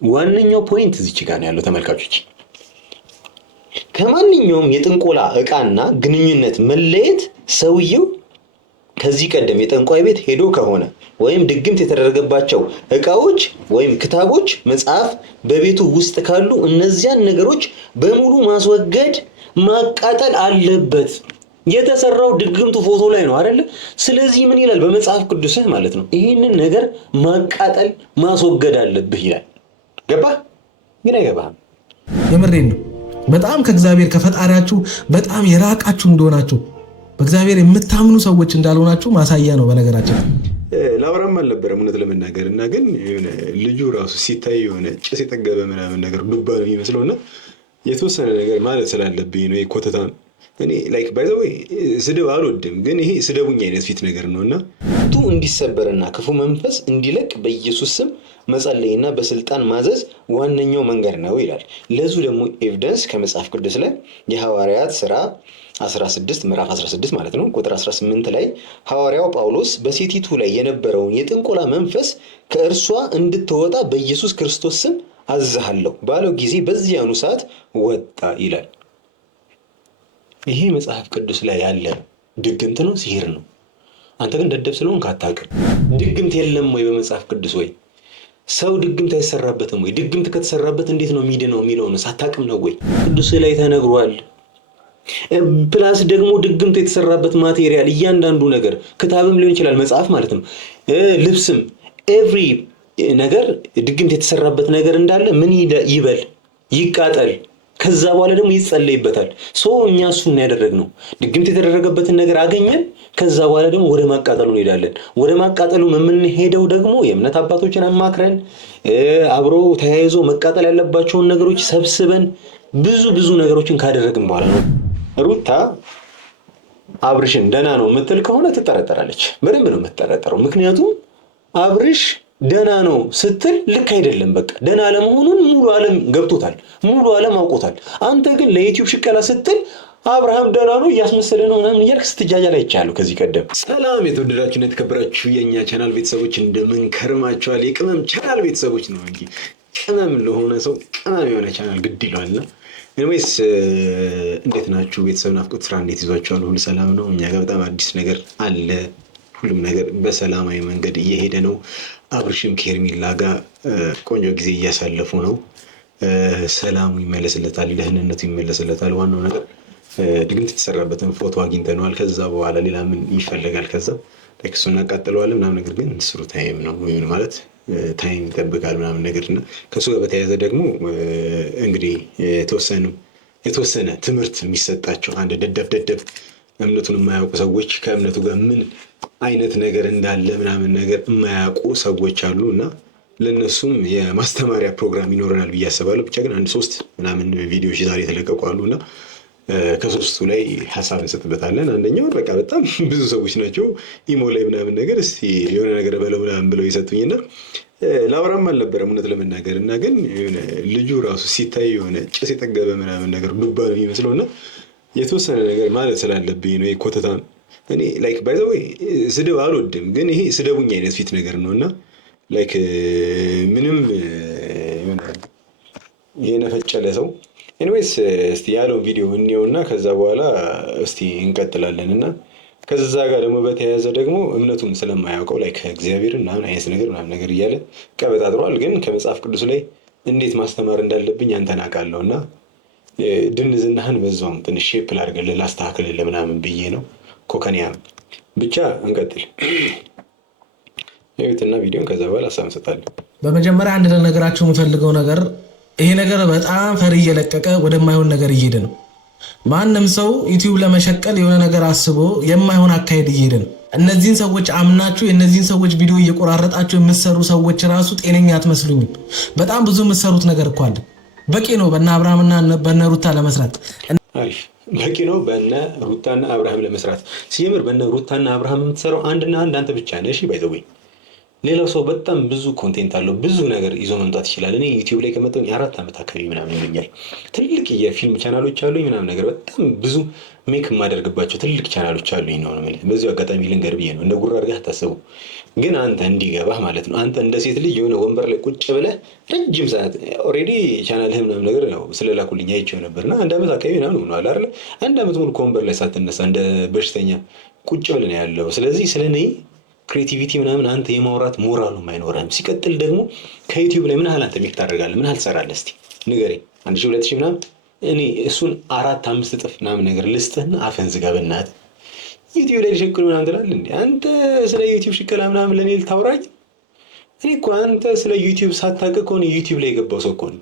ዋነኛው ፖይንት እዚች ጋር ነው ያለው ተመልካቾች። ከማንኛውም የጥንቆላ ዕቃና ግንኙነት መለየት ሰውየው ከዚህ ቀደም የጠንቋይ ቤት ሄዶ ከሆነ ወይም ድግምት የተደረገባቸው ዕቃዎች ወይም ክታቦች መጽሐፍ በቤቱ ውስጥ ካሉ እነዚያን ነገሮች በሙሉ ማስወገድ ማቃጠል አለበት። የተሰራው ድግምቱ ፎቶ ላይ ነው አይደለ? ስለዚህ ምን ይላል በመጽሐፍ ቅዱስህ ማለት ነው? ይህንን ነገር ማቃጠል ማስወገድ አለብህ ይላል። ገባህ? ግን አይገባህም። የምሬን ነው። በጣም ከእግዚአብሔር ከፈጣሪያችሁ በጣም የራቃችሁ እንደሆናችሁ በእግዚአብሔር የምታምኑ ሰዎች እንዳልሆናችሁ ማሳያ ነው። በነገራችን ላወራም አልነበረም እውነት ለመናገር እና ግን የሆነ ልጁ ራሱ ሲታይ የሆነ ጭስ የጠገበ ምናምን ነገር ዱባ ነው የሚመስለው እና የተወሰነ ነገር ማለት ስላለብኝ ነው የኮተታ እኔ ላይክ ባይ ዘ ወይ ስድብ አልወድም፣ ግን ይሄ ስደቡኝ አይነት ፊት ነገር ነውና ቱ እንዲሰበርና ክፉ መንፈስ እንዲለቅ በኢየሱስ ስም መጸለይና በስልጣን ማዘዝ ዋነኛው መንገድ ነው ይላል። ለዙ ደግሞ ኤቪደንስ ከመጽሐፍ ቅዱስ ላይ የሐዋርያት ሥራ 16 ምዕራፍ 16 ማለት ነው ቁጥር 18 ላይ ሐዋርያው ጳውሎስ በሴቲቱ ላይ የነበረውን የጥንቆላ መንፈስ ከእርሷ እንድትወጣ በኢየሱስ ክርስቶስ ስም አዝሃለሁ ባለው ጊዜ በዚያኑ ሰዓት ወጣ ይላል። ይሄ መጽሐፍ ቅዱስ ላይ ያለ ድግምት ነው፣ ሲህር ነው። አንተ ግን ደደብ ስለሆንክ አታውቅም። ድግምት የለም ወይ በመጽሐፍ ቅዱስ? ወይ ሰው ድግምት አይሰራበትም ወይ? ድግምት ከተሰራበት እንዴት ነው የሚድነው የሚለውን ሳታውቅም ነው ወይ? ቅዱስ ላይ ተነግሯል። ፕላስ ደግሞ ድግምት የተሰራበት ማቴሪያል እያንዳንዱ ነገር ክታብም ሊሆን ይችላል መጽሐፍ ማለት ነው፣ ልብስም ኤቭሪ ነገር ድግምት የተሰራበት ነገር እንዳለ ምን ይበል ይቃጠል። ከዛ በኋላ ደግሞ ይጸለይበታል። እኛ እሱን ያደረግነው ድግምት የተደረገበትን ነገር አገኘን። ከዛ በኋላ ደግሞ ወደ ማቃጠሉ እንሄዳለን። ወደ ማቃጠሉ የምንሄደው ደግሞ የእምነት አባቶችን አማክረን አብሮ ተያይዞ መቃጠል ያለባቸውን ነገሮች ሰብስበን ብዙ ነገሮችን ካደረግን በኋላ ነው። ሩታ አብርሽን ደህና ነው የምትል ከሆነ ትጠረጠራለች። በደንብ ነው የምትጠረጠረው። ምክንያቱም አብርሽ ደህና ነው ስትል ልክ አይደለም። በቃ ደህና ለመሆኑን ሙሉ ዓለም ገብቶታል፣ ሙሉ ዓለም አውቆታል። አንተ ግን ለዩቲዩብ ሽቀላ ስትል አብርሃም ደህና ነው እያስመሰለ ነው ምናምን እያልክ ስትጃጃል አይቻለሁ ከዚህ ቀደም። ሰላም የተወደዳችሁና የተከበራችሁ የእኛ ቻናል ቤተሰቦች እንደምን ከርማችኋል? የቅመም ቻናል ቤተሰቦች ነው እንጂ ቅመም ለሆነ ሰው ቅመም የሆነ ቻናል ግድ ይለዋልና። ኤኒዌይስ እንዴት ናችሁ ቤተሰብ? ናፍቆት ስራ እንዴት ይዟችኋል? ሁሉ ሰላም ነው? እኛ ጋር በጣም አዲስ ነገር አለ። ሁሉም ነገር በሰላማዊ መንገድ እየሄደ ነው። አብርሽም ከሄርሜላ ጋር ቆንጆ ጊዜ እያሳለፉ ነው። ሰላሙ ይመለስለታል፣ ደህንነቱ ይመለስለታል። ዋናው ነገር ድግምት የተሰራበትን ፎቶ አግኝተነዋል። ከዛ በኋላ ሌላ ምን ይፈልጋል? ከዛ እሱ እናቃጥለዋለን ምናምን ነገር ግን ስሩ ታይም ነው ማለት ታይም ይጠብቃል ምናምን ነገር እና ከእሱ ጋር በተያያዘ ደግሞ እንግዲህ የተወሰነ ትምህርት የሚሰጣቸው አንድ ደደብ እምነቱን የማያውቁ ሰዎች ከእምነቱ ጋር ምን አይነት ነገር እንዳለ ምናምን ነገር የማያውቁ ሰዎች አሉ እና ለእነሱም የማስተማሪያ ፕሮግራም ይኖረናል ብዬ አስባለሁ። ብቻ ግን 1-3 ምናምን ቪዲዮዎች ዛሬ የተለቀቁ አሉ እና ከ3ቱ ላይ ሀሳብ እንሰጥበታለን። አንደኛው በቃ በጣም ብዙ ሰዎች ናቸው ኢሞ ላይ ምናምን ነገር እስቲ የሆነ ነገር በለው ምናምን ብለው የሰጡኝና ላወራም አልነበረም እውነት ለመናገር እና ግን ልጁ ራሱ ሲታይ የሆነ ጭስ የጠገበ ምናምን ነገር ዱባ ነው የሚመስለው እና የተወሰነ ነገር ማለት ስላለብኝ ነው የኮተታ እኔ ላይክ ባይ ዘ ወይ ስድብ አልወድም፣ ግን ይሄ ስደቡኝ አይነት ፊት ነገር ነውና ላይክ ምንም የነፈጨለ ሰው። ኤኒዌይስ እስቲ ያለውን ቪዲዮ እንየውና ከዛ በኋላ እስቲ እንቀጥላለን እና ከዛ ጋር ደግሞ በተያያዘ ደግሞ እምነቱን ስለማያውቀው ላይክ እግዚአብሔርን ምናምን አይነት ነገር እያለ ቀበጣጥሯል። ግን ከመጽሐፍ ቅዱስ ላይ እንዴት ማስተማር እንዳለብኝ አንተን አውቃለሁ እና ድንዝናህን በዛውም ትንሽ ሼፕ ላድርግልህ ላስተካክልልህ ምናምን ብዬ ነው። ኮከኒያ ብቻ እንቀጥል። ይኸውትና ቪዲዮን ከዛ በኋላ ሀሳብ እንሰጣለን። በመጀመሪያ አንድ ነገራችሁ የምፈልገው ነገር ይሄ ነገር በጣም ፈሪ እየለቀቀ ወደማይሆን ነገር እየሄደ ነው። ማንም ሰው ዩቲዩብ ለመሸቀል የሆነ ነገር አስቦ የማይሆን አካሄድ እየሄደ ነው። እነዚህን ሰዎች አምናችሁ የእነዚህን ሰዎች ቪዲዮ እየቆራረጣችሁ የምትሰሩ ሰዎች ራሱ ጤነኛ አትመስሉኝም። በጣም ብዙ የምትሰሩት ነገር እኮ አለ። በቂ ነው በእነ አብርሃምና በእነ ሩታ ለመስራት። አሪፍ በቂ ነው በእነ ሩታና አብርሃም ለመስራት። ሲጀምር በእነ ሩታና አብርሃም የምትሰራው አንድና አንድ አንተ ብቻ ነህ። እሺ ባይዘወይ ሌላው ሰው በጣም ብዙ ኮንቴንት አለው፣ ብዙ ነገር ይዞ መምጣት ይችላል። እኔ ዩቲዩብ ላይ ከመጣሁ የ4 ዓመት አካባቢ ምናምን ይለኛል። ትልቅ የፊልም ቻናሎች አሉኝ ምናምን ነገር በጣም ብዙ ሜክ የማደርግባቸው ትልቅ ቻናሎች አሉኝ ነው የምልህ። በዚሁ አጋጣሚ ልንገር ብዬ ነው፣ እንደ ጉራ አድርገህ አታስቡ። ግን አንተ እንዲገባህ ማለት ነው። አንተ እንደ ሴት ልጅ የሆነ ወንበር ላይ ቁጭ ብለህ ረጅም ሰዓት ኦልሬዲ ቻናልህ ምናምን ነገር ነው ስለላኩልኝ አይቼው ነበር እና 1 ዓመት አካባቢ ምናምን ሆኗል አይደለ? 1 ዓመት ሙሉ ከወንበር ላይ ሳትነሳ እንደ በሽተኛ ቁጭ ብለህ ነው ያለው። ስለዚህ ስለ እኔ ክሬቲቪቲ ምናምን አንተ የማውራት ሞራሉ አይኖርህም። ሲቀጥል ደግሞ ከዩቲዩብ ላይ ምን ያህል አንተ ሜክ ታደርጋለህ? ምን ያህል ትሰራለህ? እስኪ ንገረኝ። 1000 2000 ምናምን እኔ እሱን 4 5 እጥፍ ምናምን ነገር ልስጥህና አፈን ዝጋ በእናትህ። ዩቲዩብ ላይ ሊሸክሉ ምናምን ትላለህ እንዴ አንተ? ስለ ዩቲዩብ ሽከላ ምናምን ለእኔ ልታወራኝ? እኔ እኮ አንተ ስለ ዩቲዩብ ሳታውቅ ከሆነ ዩቲዩብ ላይ የገባው ሰው እኮ ነኝ።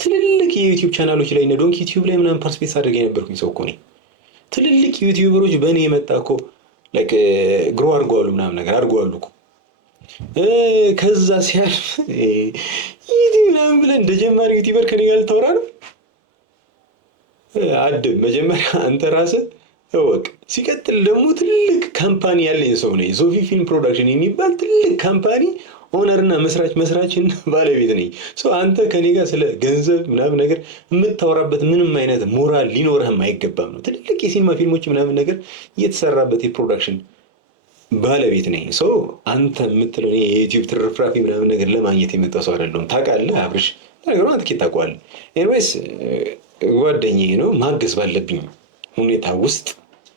ትልልቅ የዩቲዩብ ቻናሎች ላይ እነ ዶንኪ ዩቲዩብ ላይ ምናምን ፓርቲሲፔት አድርጌ የነበርኩኝ ሰው እኮ ነኝ። ትልልቅ ዩቲዩበሮች በእኔ የመጣ እኮ ላይክ ግሮ አድርገዋሉ ምናምን ነገር አድርገዋሉ እኮ። ከዛ ሲያልፍ ዩቲዩብ ምናምን ብለህ እንደ ጀማሪ ዩቲዩበር ከኔ ጋር ልታወራ ነው? አድብ መጀመሪያ አንተ ራስህ እወቅ። ሲቀጥል ደግሞ ትልቅ ካምፓኒ ያለኝ ሰው ነኝ። ሶፊ ፊልም ፕሮዳክሽን የሚባል ትልቅ ካምፓኒ ኦነርና መስራችን ባለቤት ነኝ። አንተ ከኔ ጋር ስለ ገንዘብ ምናምን ነገር የምታወራበት ምንም አይነት ሞራል ሊኖርህም አይገባም ነው። ትልቅ የሲኒማ ፊልሞች ምናምን ነገር እየተሰራበት የፕሮዳክሽን ባለቤት ነኝ። አንተ የምትለው የዩቲዩብ ትርፍራፊ ምናምን ነገር ለማግኘት የመጣ ሰው አይደለሁም። ታውቃለህ አብርሽ፣ ነገሩ አንተ ኬት ታውቀዋለህ። ኤኒዌይስ ጓደኛዬ ነው። ማገዝ ባለብኝ ሁኔታ ውስጥ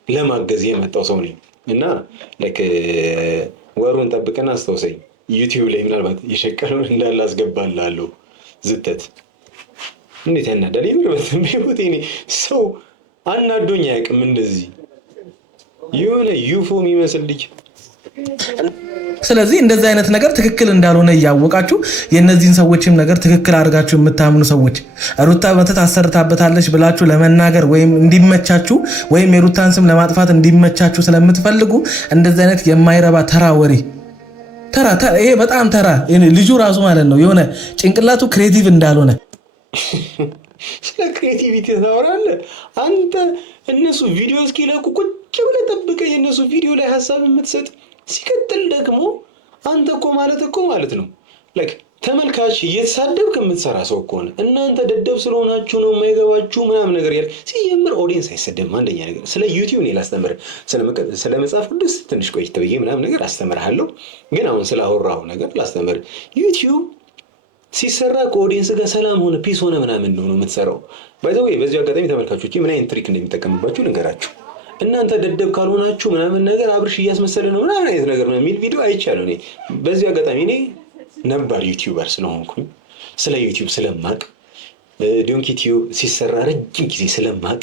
ለማገዝ የመጣው ሰው ነኝ እና ላይክ ወሩን ጠብቀን አስታውሰኝ። ዩቲዩብ ላይ ምናልባት የሸቀለውን እንዳለ አስገባልሃለሁ። ዝተት እንዴት ያናዳል! የምርበት በህይወቴ እኔ ሰው አናዶኝ አያውቅም። እንደዚህ የሆነ ዩፎ የሚመስል ልጅ። ስለዚህ እንደዚህ አይነት ነገር ትክክል እንዳልሆነ እያወቃችሁ የእነዚህን ሰዎችም ነገር ትክክል አድርጋችሁ የምታምኑ ሰዎች ሩታ መተት አሰርታበታለች ብላችሁ ለመናገር ወይም እንዲመቻችሁ ወይም የሩታን ስም ለማጥፋት እንዲመቻችሁ ስለምትፈልጉ እንደዚህ አይነት የማይረባ ተራ ወሬ ይሄ በጣም ተራ ልጁ ራሱ ማለት ነው የሆነ ጭንቅላቱ ክሬቲቭ እንዳልሆነ ስለ ክሬቲቪቲ ታወራለህ አንተ። እነሱ ቪዲዮ እስኪለቁ ቁጭ ብለህ ጠብቀህ የእነሱ ቪዲዮ ላይ ሀሳብ የምትሰጥ። ሲቀጥል ደግሞ አንተ እኮ ማለት ነው ላይክ ተመልካች እየተሳደብክ የምትሰራ ሰው እኮ ነው። እናንተ ደደብ ስለሆናችሁ ነው የማይገባችሁ ምናምን ነገር ያለ ሲጀምር ኦዲየንስ አይሰደብም። አንደኛ ነገር ስለ ዩቲዩብ እኔ ላስተምር፣ ስለ መጽሐፍ ቅዱስ ትንሽ ቆይተህ ብዬ ምናምን ነገር አስተምርሃለሁ። ግን አሁን ስላወራሁ ነገር ላስተምር። ዩቲዩብ ሲሰራ ከኦዲየንስ ጋር ሰላም ሆነ ፒስ ሆነ ምናምን ነው የምትሰራው። ባይዘው በዚህ አጋጣሚ ተመልካቾች ምን አይነት ትሪክ እንደሚጠቀምባችሁ ልንገራችሁ። እናንተ ደደብ ካልሆናችሁ ምናምን ነገር አብርሽ እያስመሰለ ነው ምናምን አይነት ነገር ነው የሚል ቪዲዮ አይቻለሁ። እኔ በዚህ አጋጣሚ እኔ ነባር ዩቲዩበር ስለሆንኩኝ ስለ ዩቲዩብ ስለማቅ ዶንኪ ቲዩብ ሲሰራ ረጅም ጊዜ ስለማቅ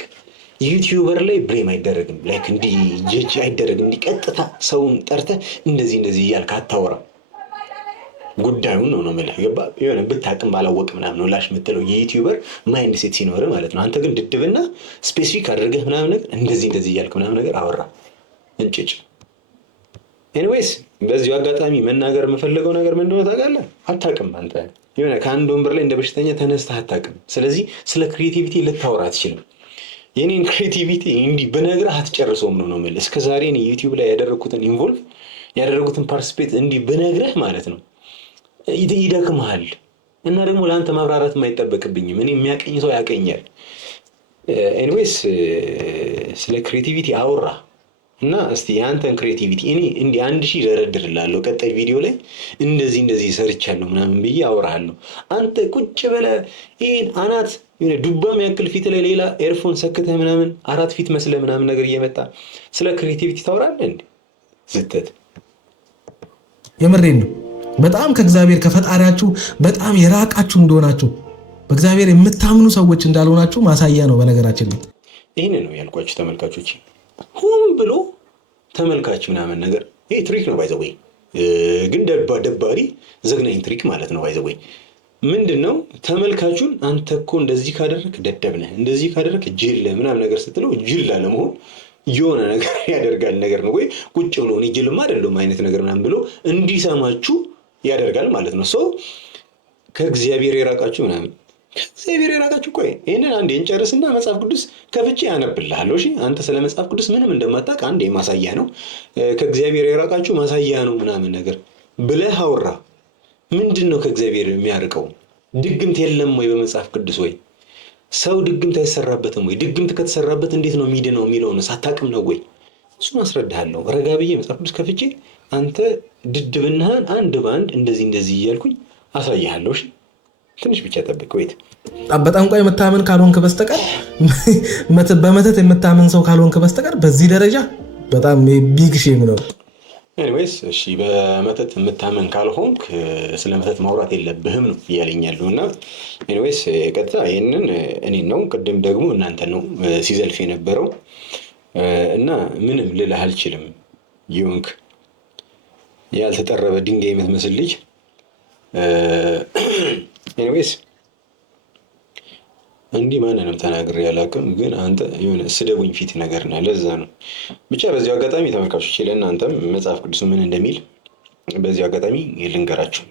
ዩቲዩበር ላይ ብሌም አይደረግም፣ ላይክ እንዲህ ጀጅ አይደረግም። እንዲህ ቀጥታ ሰውን ጠርተህ እንደዚህ እያልክ አታወራም። ጉዳዩን ነው የምልህ። ገባህ? የሆነ ብታቅም ባላወቅ ምናምን ነው ላሽ የምትለው የዩቲዩበር ማይንድ ሴት ሲኖር ማለት ነው። አንተ ግን ድድብና ስፔሲፊክ አድርገህ ምናምን ነገር እንደዚህ እያልክ ምናምን ነገር አወራ እንጭጭ። ኤኒዌይስ በዚሁ አጋጣሚ መናገር የምፈልገው ነገር ምን እንደሆነ ታውቃለህ? አታውቅም። አንተ የሆነ ከአንድ ወንበር ላይ እንደ በሽተኛ ተነስተህ አታውቅም። ስለዚህ ስለ ክሪኤቲቪቲ ልታወራ አትችልም። የኔን ክሪኤቲቪቲ እንዲህ ብነግርህ አትጨርሰውም ነው የምልህ። እስከ ዛሬ እኔ ዩቲዩብ ላይ ያደረግኩትን ኢንቮልቭ ያደረጉትን ፓርቲሲፔት እንዲህ ብነግርህ ማለት ነው ይደክምሃል። እና ደግሞ ለአንተ ማብራራት የማይጠበቅብኝም። እኔ የሚያቀኝ ሰው ያቀኛል። ኤኒዌይስ ስለ ክሬቲቪቲ አውራ እና እስቲ የአንተን ክሬቲቪቲ እኔ እንዲህ 1000 ደረድርላለሁ። ቀጣይ ቪዲዮ ላይ እንደዚህ ሰርቻለሁ ምናምን ብዬ አውራለሁ። አንተ ቁጭ ብለህ ይሄን አናት የሆነ ዱባም ያክል ፊት ላይ ሌላ ኤርፎን ሰክተህ ምናምን 4 ፊት መስለህ ምናምን ነገር እየመጣ ስለ ክሬቲቪቲ ታወራለህ እንዴ? ዝተት የምሬን ነው። በጣም ከእግዚአብሔር ከፈጣሪያችሁ በጣም የራቃችሁ እንደሆናችሁ በእግዚአብሔር የምታምኑ ሰዎች እንዳልሆናችሁ ማሳያ ነው። በነገራችን ላይ ይህን ነው ያልኳችሁ ተመልካቾች። ሆን ብሎ ተመልካች ምናምን ነገር ይሄ ትሪክ ነው ባይዘወይ፣ ግን ደባሪ ዘግናኝ ትሪክ ማለት ነው ባይዘወይ። ምንድነው ተመልካቹን አንተ እኮ እንደዚህ ካደረክ ደደብ ነህ፣ እንደዚህ ካደረክ ጅል ምናምን ነገር ስትለው ጅል ላለመሆን የሆነ ነገር ያደርጋል ነገር ነው ወይ ቁጭ ብሎ እኔ ጅልማ አይደለሁም አይነት ነገር ምናምን ብሎ እንዲሰማችሁ ያደርጋል ማለት ነው። ከእግዚአብሔር የራቃችሁ ምናምን ከእግዚአብሔር የራቃችሁ ቆይ ይሄንን አንዴ እንጨርስና መጽሐፍ ቅዱስ ከፍቼ ያነብልሃለሁ። እሺ አንተ ስለ መጽሐፍ ቅዱስ ምንም እንደማታውቅ አንዴ ማሳያ ነው። ከእግዚአብሔር የራቃችሁ ማሳያ ነው ምናምን ነገር ብለህ አውራ። ምንድን ነው ከእግዚአብሔር የሚያርቀው? ድግምት የለም ወይ በመጽሐፍ ቅዱስ? ወይ ሰው ድግምት አይሰራበትም ወይ? ድግምት ከተሰራበት እንዴት ነው የሚድነው የሚለውን ሳታውቅም ነው ወይ? እሱን አስረዳሃለሁ። ረጋ ብዬ መጽሐፍ ቅዱስ ከፍቼ አንተ ድድብናህን አንድ በአንድ እንደዚህ እንደዚህ እያልኩኝ አሳይሃለሁ። እሺ ትንሽ ብቻ ጠብቅ። ወይት በጠንቋይ የምታምን ካልሆንክ በስተቀር በመተት የምታምን ሰው ካልሆንክ በስተቀር በዚህ ደረጃ በጣም ቢግ ሼም ነው። ኤኒዌይስ እሺ፣ በመተት የምታምን ካልሆንክ ስለ መተት ማውራት የለብህም ነው እያለኛለሁ። እና ኤኒዌይስ ቀጥታ ይህንን እኔን ነው ቅድም ደግሞ እናንተ ነው ሲዘልፍ የነበረው እና ምንም ልልህ አልችልም። ይሁንክ ያልተጠረበ ድንጋይ የምትመስል ልጅ። ኤኒዌይስ እንዲህ ማንንም ተናግሬ አላውቅም፣ ግን አንተ የሆነ ስደቡኝ ፊት ነገር ነው። ለዛ ነው ብቻ። በዚሁ አጋጣሚ ተመልካቾች ለእናንተም መጽሐፍ ቅዱስ ምን እንደሚል በዚሁ አጋጣሚ ልንገራችሁ።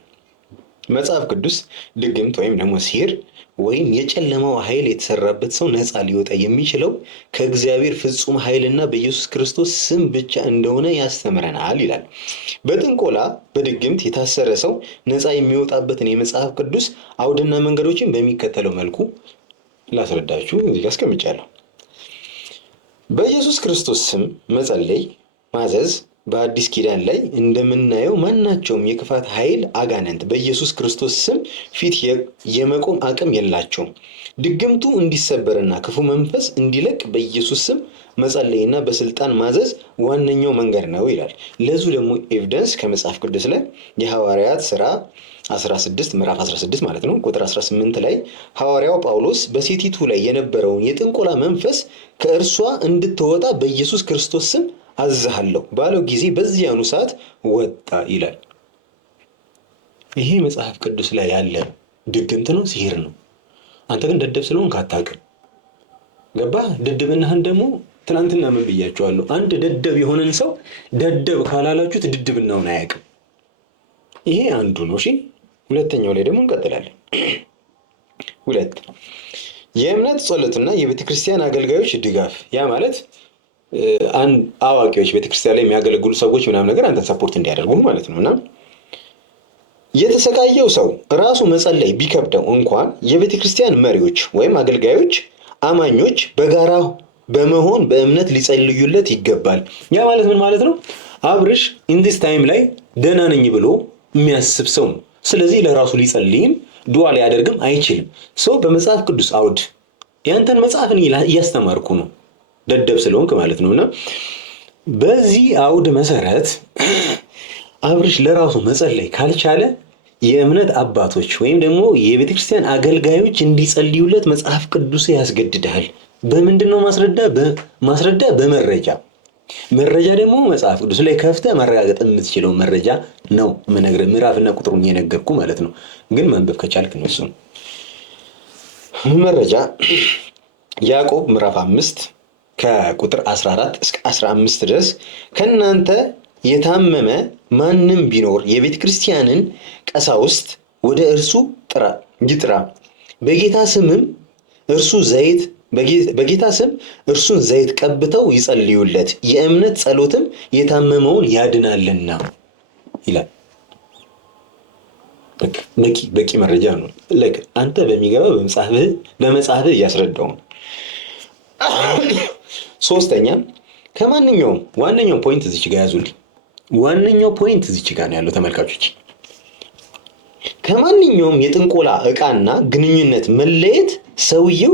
መጽሐፍ ቅዱስ ድግምት ወይም ደግሞ ሲህር ወይም የጨለማው ኃይል የተሰራበት ሰው ነፃ ሊወጣ የሚችለው ከእግዚአብሔር ፍጹም ኃይልና በኢየሱስ ክርስቶስ ስም ብቻ እንደሆነ ያስተምረናል ይላል። በጥንቆላ በድግምት የታሰረ ሰው ነፃ የሚወጣበትን የመጽሐፍ ቅዱስ አውድና መንገዶችን በሚከተለው መልኩ ላስረዳችሁ እዚህ ጋር አስቀምጫለሁ። በኢየሱስ ክርስቶስ ስም መጸለይ፣ ማዘዝ በአዲስ ኪዳን ላይ እንደምናየው ማናቸውም የክፋት ኃይል አጋንንት በኢየሱስ ክርስቶስ ስም ፊት የመቆም አቅም የላቸውም። ድግምቱ እንዲሰበርና ክፉ መንፈስ እንዲለቅ በኢየሱስ ስም መጸለይና በስልጣን ማዘዝ ዋነኛው መንገድ ነው ይላል። ለዙ ደግሞ ኤቪደንስ ከመጽሐፍ ቅዱስ ላይ የሐዋርያት ሥራ 16 ምዕራፍ 16 ማለት ነው ቁጥር 18 ላይ ሐዋርያው ጳውሎስ በሴቲቱ ላይ የነበረውን የጥንቆላ መንፈስ ከእርሷ እንድትወጣ በኢየሱስ ክርስቶስ ስም አዝሃለሁ ባለው ጊዜ በዚያኑ ሰዓት ወጣ ይላል። ይሄ መጽሐፍ ቅዱስ ላይ ያለ ድግምት ነው፣ ሲህር ነው። አንተ ግን ደደብ ስለሆንክ አታውቅም። ገባህ? ድድብናህን ደግሞ ትናንትና ምን ብያቸዋለሁ? አንድ ደደብ የሆነን ሰው ደደብ ካላላችሁት ድድብናውን አያውቅም። ይሄ አንዱ ነው። እሺ፣ ሁለተኛው ላይ ደግሞ እንቀጥላለን። ሁለት የእምነት ጸሎትና የቤተክርስቲያን አገልጋዮች ድጋፍ። ያ ማለት አዋቂዎች ቤተክርስቲያን ላይ የሚያገለግሉ ሰዎች ምናምን ነገር አንተን ሰፖርት እንዲያደርጉ ማለት ነው። እና የተሰቃየው ሰው ራሱ መጸለይ ቢከብደው እንኳን የቤተክርስቲያን መሪዎች ወይም አገልጋዮች አማኞች በጋራ በመሆን በእምነት ሊጸልዩለት ይገባል። ያ ማለት ምን ማለት ነው? አብርሽ ኢንዲስ ታይም ላይ ደህና ነኝ ብሎ የሚያስብ ሰው ነው። ስለዚህ ለራሱ ሊጸልይም ዱዓ ሊያደርግም አይችልም። ሰው በመጽሐፍ ቅዱስ አውድ ያንተን መጽሐፍን እያስተማርኩ ነው ደደብ ስለሆንክ ማለት ነውና በዚህ አውድ መሰረት አብርሽ ለራሱ መጸለይ ካልቻለ የእምነት አባቶች ወይም ደግሞ የቤተክርስቲያን አገልጋዮች እንዲጸልዩለት መጽሐፍ ቅዱስ ያስገድዳል። በምንድን ነው ማስረዳ? በመረጃ መረጃ ደግሞ መጽሐፍ ቅዱስ ላይ ከፍተህ ማረጋገጥ የምትችለው መረጃ ነው የምነግርህ። ምዕራፍና ቁጥሩን እየነገርኩ ማለት ነው። ግን ማንበብ ከቻልክ ነው እሱ መረጃ። ያዕቆብ ምዕራፍ 5 ከቁጥር 14 እስከ 15 ድረስ ከእናንተ የታመመ ማንም ቢኖር የቤተ ክርስቲያንን ቀሳውስት ወደ እርሱ ይጥራ፣ በጌታ ስምም በጌታ ስም እርሱን ዘይት ቀብተው ይጸልዩለት፣ የእምነት ጸሎትም የታመመውን ያድናልና ይላል። በቂ መረጃ ነው። አንተ በሚገባ በመጽሐፍህ እያስረዳው ነው። ሶስተኛ ዋነኛው ፖይንት እዚች ጋር ያዙልኝ። ዋነኛው ፖይንት እዚች ጋር ነው ያለው ተመልካቾች። ከማንኛውም የጥንቆላ ዕቃና ግንኙነት መለየት ሰውየው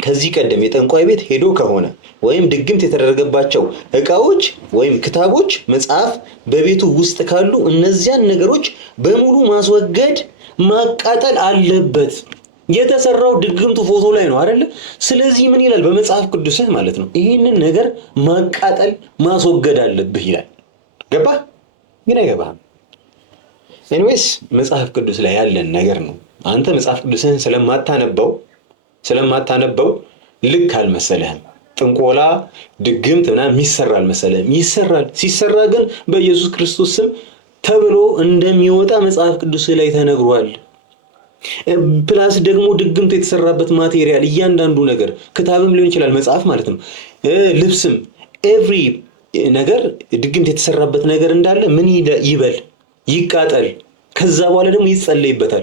ከዚህ ቀደም የጠንቋይ ቤት ሄዶ ከሆነ ወይም ድግምት የተደረገባቸው ዕቃዎች ወይም ክታቦች፣ መጽሐፍ በቤቱ ውስጥ ካሉ እነዚያን ነገሮች በሙሉ ማስወገድ ማቃጠል አለበት። የተሰራው ድግምቱ ፎቶ ላይ ነው አይደለ? ስለዚህ ምን ይላል በመጽሐፍ ቅዱስህ ማለት ነው? ይህንን ነገር ማቃጠል ማስወገድ አለብህ ይላል። ገባህ? ግን አይገባህም። ኤኒዌይስ መጽሐፍ ቅዱስ ላይ ያለን ነገር ነው። አንተ መጽሐፍ ቅዱስህን ስለማታነበው ልክ አልመሰለህም። ጥንቆላ ድግምት ምናምን የሚሰራ አልመሰለህም። ይሰራል። ሲሰራ ግን በኢየሱስ ክርስቶስ ስም ተብሎ እንደሚወጣ መጽሐፍ ቅዱስ ላይ ተነግሯል። ፕላስ ደግሞ ድግምት የተሰራበት ማቴሪያል እያንዳንዱ ነገር ክታብም ሊሆን ይችላል፣ መጽሐፍ ማለት ነው፣ ልብስም፣ ኤቭሪ ነገር ድግምት የተሰራበት ነገር እንዳለ ምን ይበል ይቃጠል። ከዛ በኋላ ደግሞ ይጸለይበታል።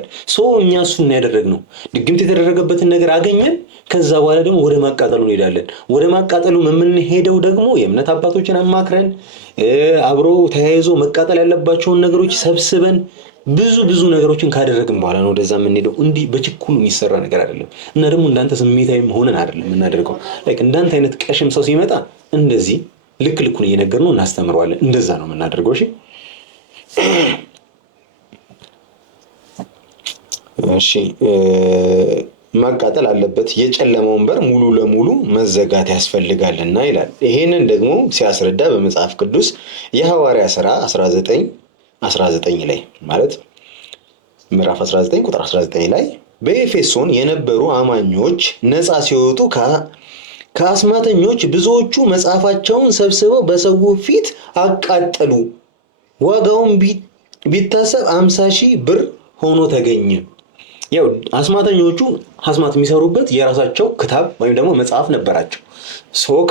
እኛ እሱን ያደረግነው ድግምት የተደረገበትን ነገር አገኘን። ከዛ በኋላ ደግሞ ወደ ማቃጠሉ እንሄዳለን። ወደ ማቃጠሉ የምንሄደው ደግሞ የእምነት አባቶችን አማክረን አብሮ ተያይዞ መቃጠል ያለባቸውን ነገሮች ሰብስበን ብዙ ነገሮችን ካደረግን በኋላ ነው ወደዛ የምንሄደው። እንዲህ በችኩሉ የሚሰራ ነገር አይደለም። እና ደግሞ እንዳንተ ስሜታዊ ሆነን አይደለም የምናደርገው። እንዳንተ አይነት ቀሽም ሰው ሲመጣ እንደዚህ ልኩን እየነገርነው እናስተምረዋለን። እንደዛ ነው የምናደርገው። እሺ ማቃጠል አለበት፣ የጨለመውን በር ሙሉ ለሙሉ መዘጋት ያስፈልጋልና ይላል። ይሄንን ደግሞ ሲያስረዳ በመጽሐፍ ቅዱስ የሐዋርያ ሥራ 19 ላይ ማለት ምዕራፍ 19 ቁጥር 19 ላይ በኤፌሶን የነበሩ አማኞች ነፃ ሲወጡ ከአስማተኞች ብዙዎቹ መጽሐፋቸውን ሰብስበው በሰው ፊት አቃጠሉ። ዋጋውን ቢታሰብ 50,000 ብር ሆኖ ተገኘ። ያው አስማተኞቹ አስማት የሚሰሩበት የራሳቸው ክታብ ወይም ደግሞ መጽሐፍ ነበራቸው።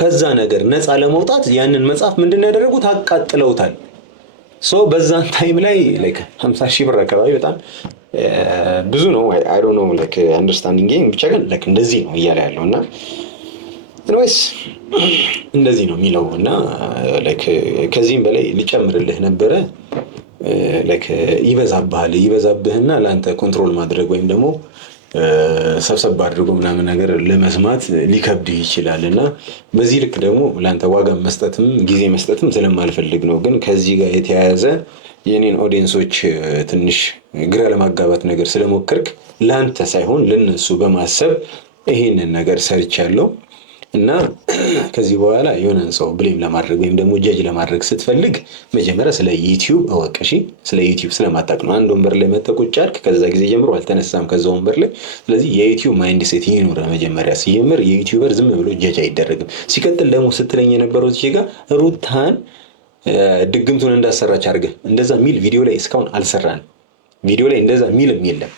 ከዛ ነገር ነፃ ለመውጣት ያንን መጽሐፍ ምንድን ነው ያደረጉት? አቃጥለውታል። በዛን ታይም ላይ 50,000 ብር አካባቢ በጣም ብዙ ነው። አይ ዶንት ኖ አንደርስታንዲንግ ብቻ ግን እንደዚህ ነው እያለ ያለው እና ወይስ እንደዚህ ነው የሚለው እና ከዚህም በላይ ሊጨምርልህ ነበረ። ይበዛብህና ለአንተ ኮንትሮል ማድረግ ወይም ደግሞ ሰብሰብ አድርጎ ምናምን ነገር ለመስማት ሊከብድህ ይችላል እና በዚህ ልክ ደግሞ ለአንተ ዋጋ መስጠትም ጊዜ መስጠትም ስለማልፈልግ ነው። ግን ከዚህ ጋር የተያያዘ የኔን ኦዲየንሶች ትንሽ ግራ ለማጋባት ነገር ስለሞከርክ ለአንተ ሳይሆን ለነሱ በማሰብ ይሄንን ነገር ሰርቻለሁ እና ከዚህ በኋላ የሆነን ሰው ብሌም ለማድረግ ወይም ደግሞ ጀጅ ለማድረግ ስትፈልግ መጀመሪያ ስለ ዩቲዩብ እወቅ። እሺ ስለ ዩቲዩብ ስለማታውቅ ነው አንድ ወንበር ላይ መተህ ቁጭ አልክ። ከዛ ጊዜ ጀምሮ አልተነሳም ከዛ ወንበር ላይ። ስለዚህ የዩቲዩብ ማይንድ ሴት ይኑር። መጀመሪያ ሲጀምር የዩቲዩበር ዝም ብሎ ጀጅ አይደረግም። ሲቀጥል ደግሞ ስትለኝ የነበረው እዚህ ጋር ሩታን ድግምቱን እንዳሰራች አድርገህ እንደዛ ሚል ቪዲዮ ላይ እስካሁን አልሰራን። ቪዲዮ ላይ እንደዛ ሚልም የለም።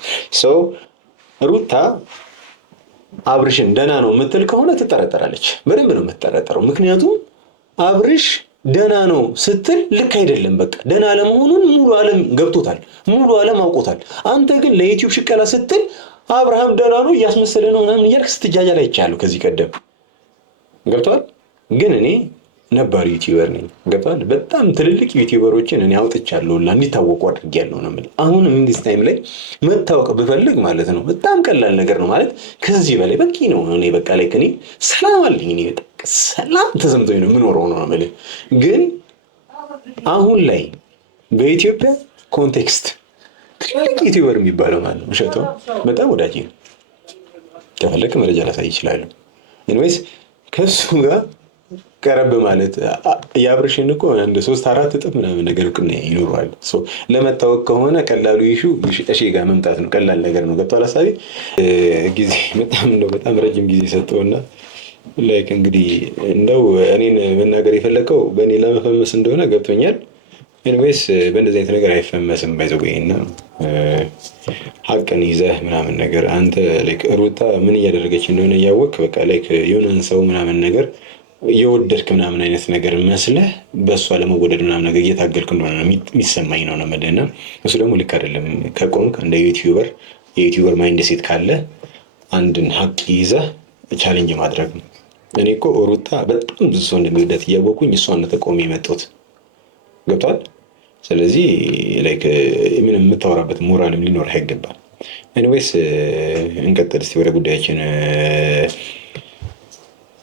ሩታ አብርሽን ደህና ነው የምትል ከሆነ ትጠረጠራለች። በደንብ ነው የምትጠረጠረው። ምክንያቱም አብርሽ ደህና ነው ስትል ልክ አይደለም። በቃ ደህና ለመሆኑን ሙሉ ዓለም ገብቶታል፣ ሙሉ ዓለም አውቆታል። አንተ ግን ለዩቲዩብ ሽቀላ ስትል አብርሃም ደህና ነው እያስመሰለ ነው ምናምን እያልክ ስትጃጃል አይቻለሁ ከዚህ ቀደም ገብቷል። ግን እኔ ነባር ዩቲዩበር ነኝ ገብቷል። በጣም ትልልቅ ዩቲዩበሮችን እኔ አውጥቻለሁ እና እንዲታወቁ አድርጌያለሁ ነው የምልህ። አሁንም ኢንዲስ ታይም ላይ መታወቅ ብፈልግ ማለት ነው በጣም ቀላል ነገር ነው ማለት ከዚህ በላይ በቂ ነው። እኔ በቃ እኔ ሰላም አለኝ። እኔ በጣም ሰላም ተሰምቶኝ ነው የምኖረው ነው የምልህ። ግን አሁን ላይ በኢትዮጵያ ኮንቴክስት ትልቅ ዩቲዩበር የሚባለው ማለት ነው እሸቱ በጣም ወዳጅ ነው። ከፈለክ መረጃ ላሳይ ይችላሉ። ኤኒዌይስ ከሱ ጋር ቀረብ ማለት የአብርሽን እኮ አንድ 3-4 እጥፍ ምናምን ነገር እኮ ይኖረዋል። ለመታወቅ ከሆነ ቀላሉ ይሹ እሺ ጋር መምጣት ነው። ቀላል ነገር ነው። ገብቷል ሀሳቤ። ጊዜ በጣም ረጅም ጊዜ ሰጠውና እንግዲህ እንደው እኔን መናገር የፈለከው በእኔ ለመፈመስ እንደሆነ ገብቶኛል። ኤኒዌይስ በእንደዚህ አይነት ነገር አይፈመስም ባይዘውና ሀቅን ይዘህ ምናምን ነገር አንተ ሩታ ምን እያደረገች እንደሆነ እያወቅህ በቃ የሆነን ሰው ምናምን ነገር የወደድክ ምናምን አይነት ነገር መስለህ በእሷ ለመወደድ ምናምን ነገር እየታገልክ እንደሆነ የሚሰማኝ ነው መደና። እሱ ደግሞ ልክ አይደለም። ከቆምክ እንደ የዩቲዩበር ማይንድ ሴት ካለ አንድን ሀቅ ይዘህ ቻሌንጅ ማድረግ ነው። እኔ እኮ ሩታ በጣም ብዙ ሰው እንደሚወዳት እያወቁኝ እሷን ተቆሚ የመጣሁት ገብቷል። ስለዚህ ምንም የምታወራበት ሞራልም ሊኖርህ አይገባል። ኤኒዌይስ እንቀጥል እስቲ ወደ ጉዳያችን።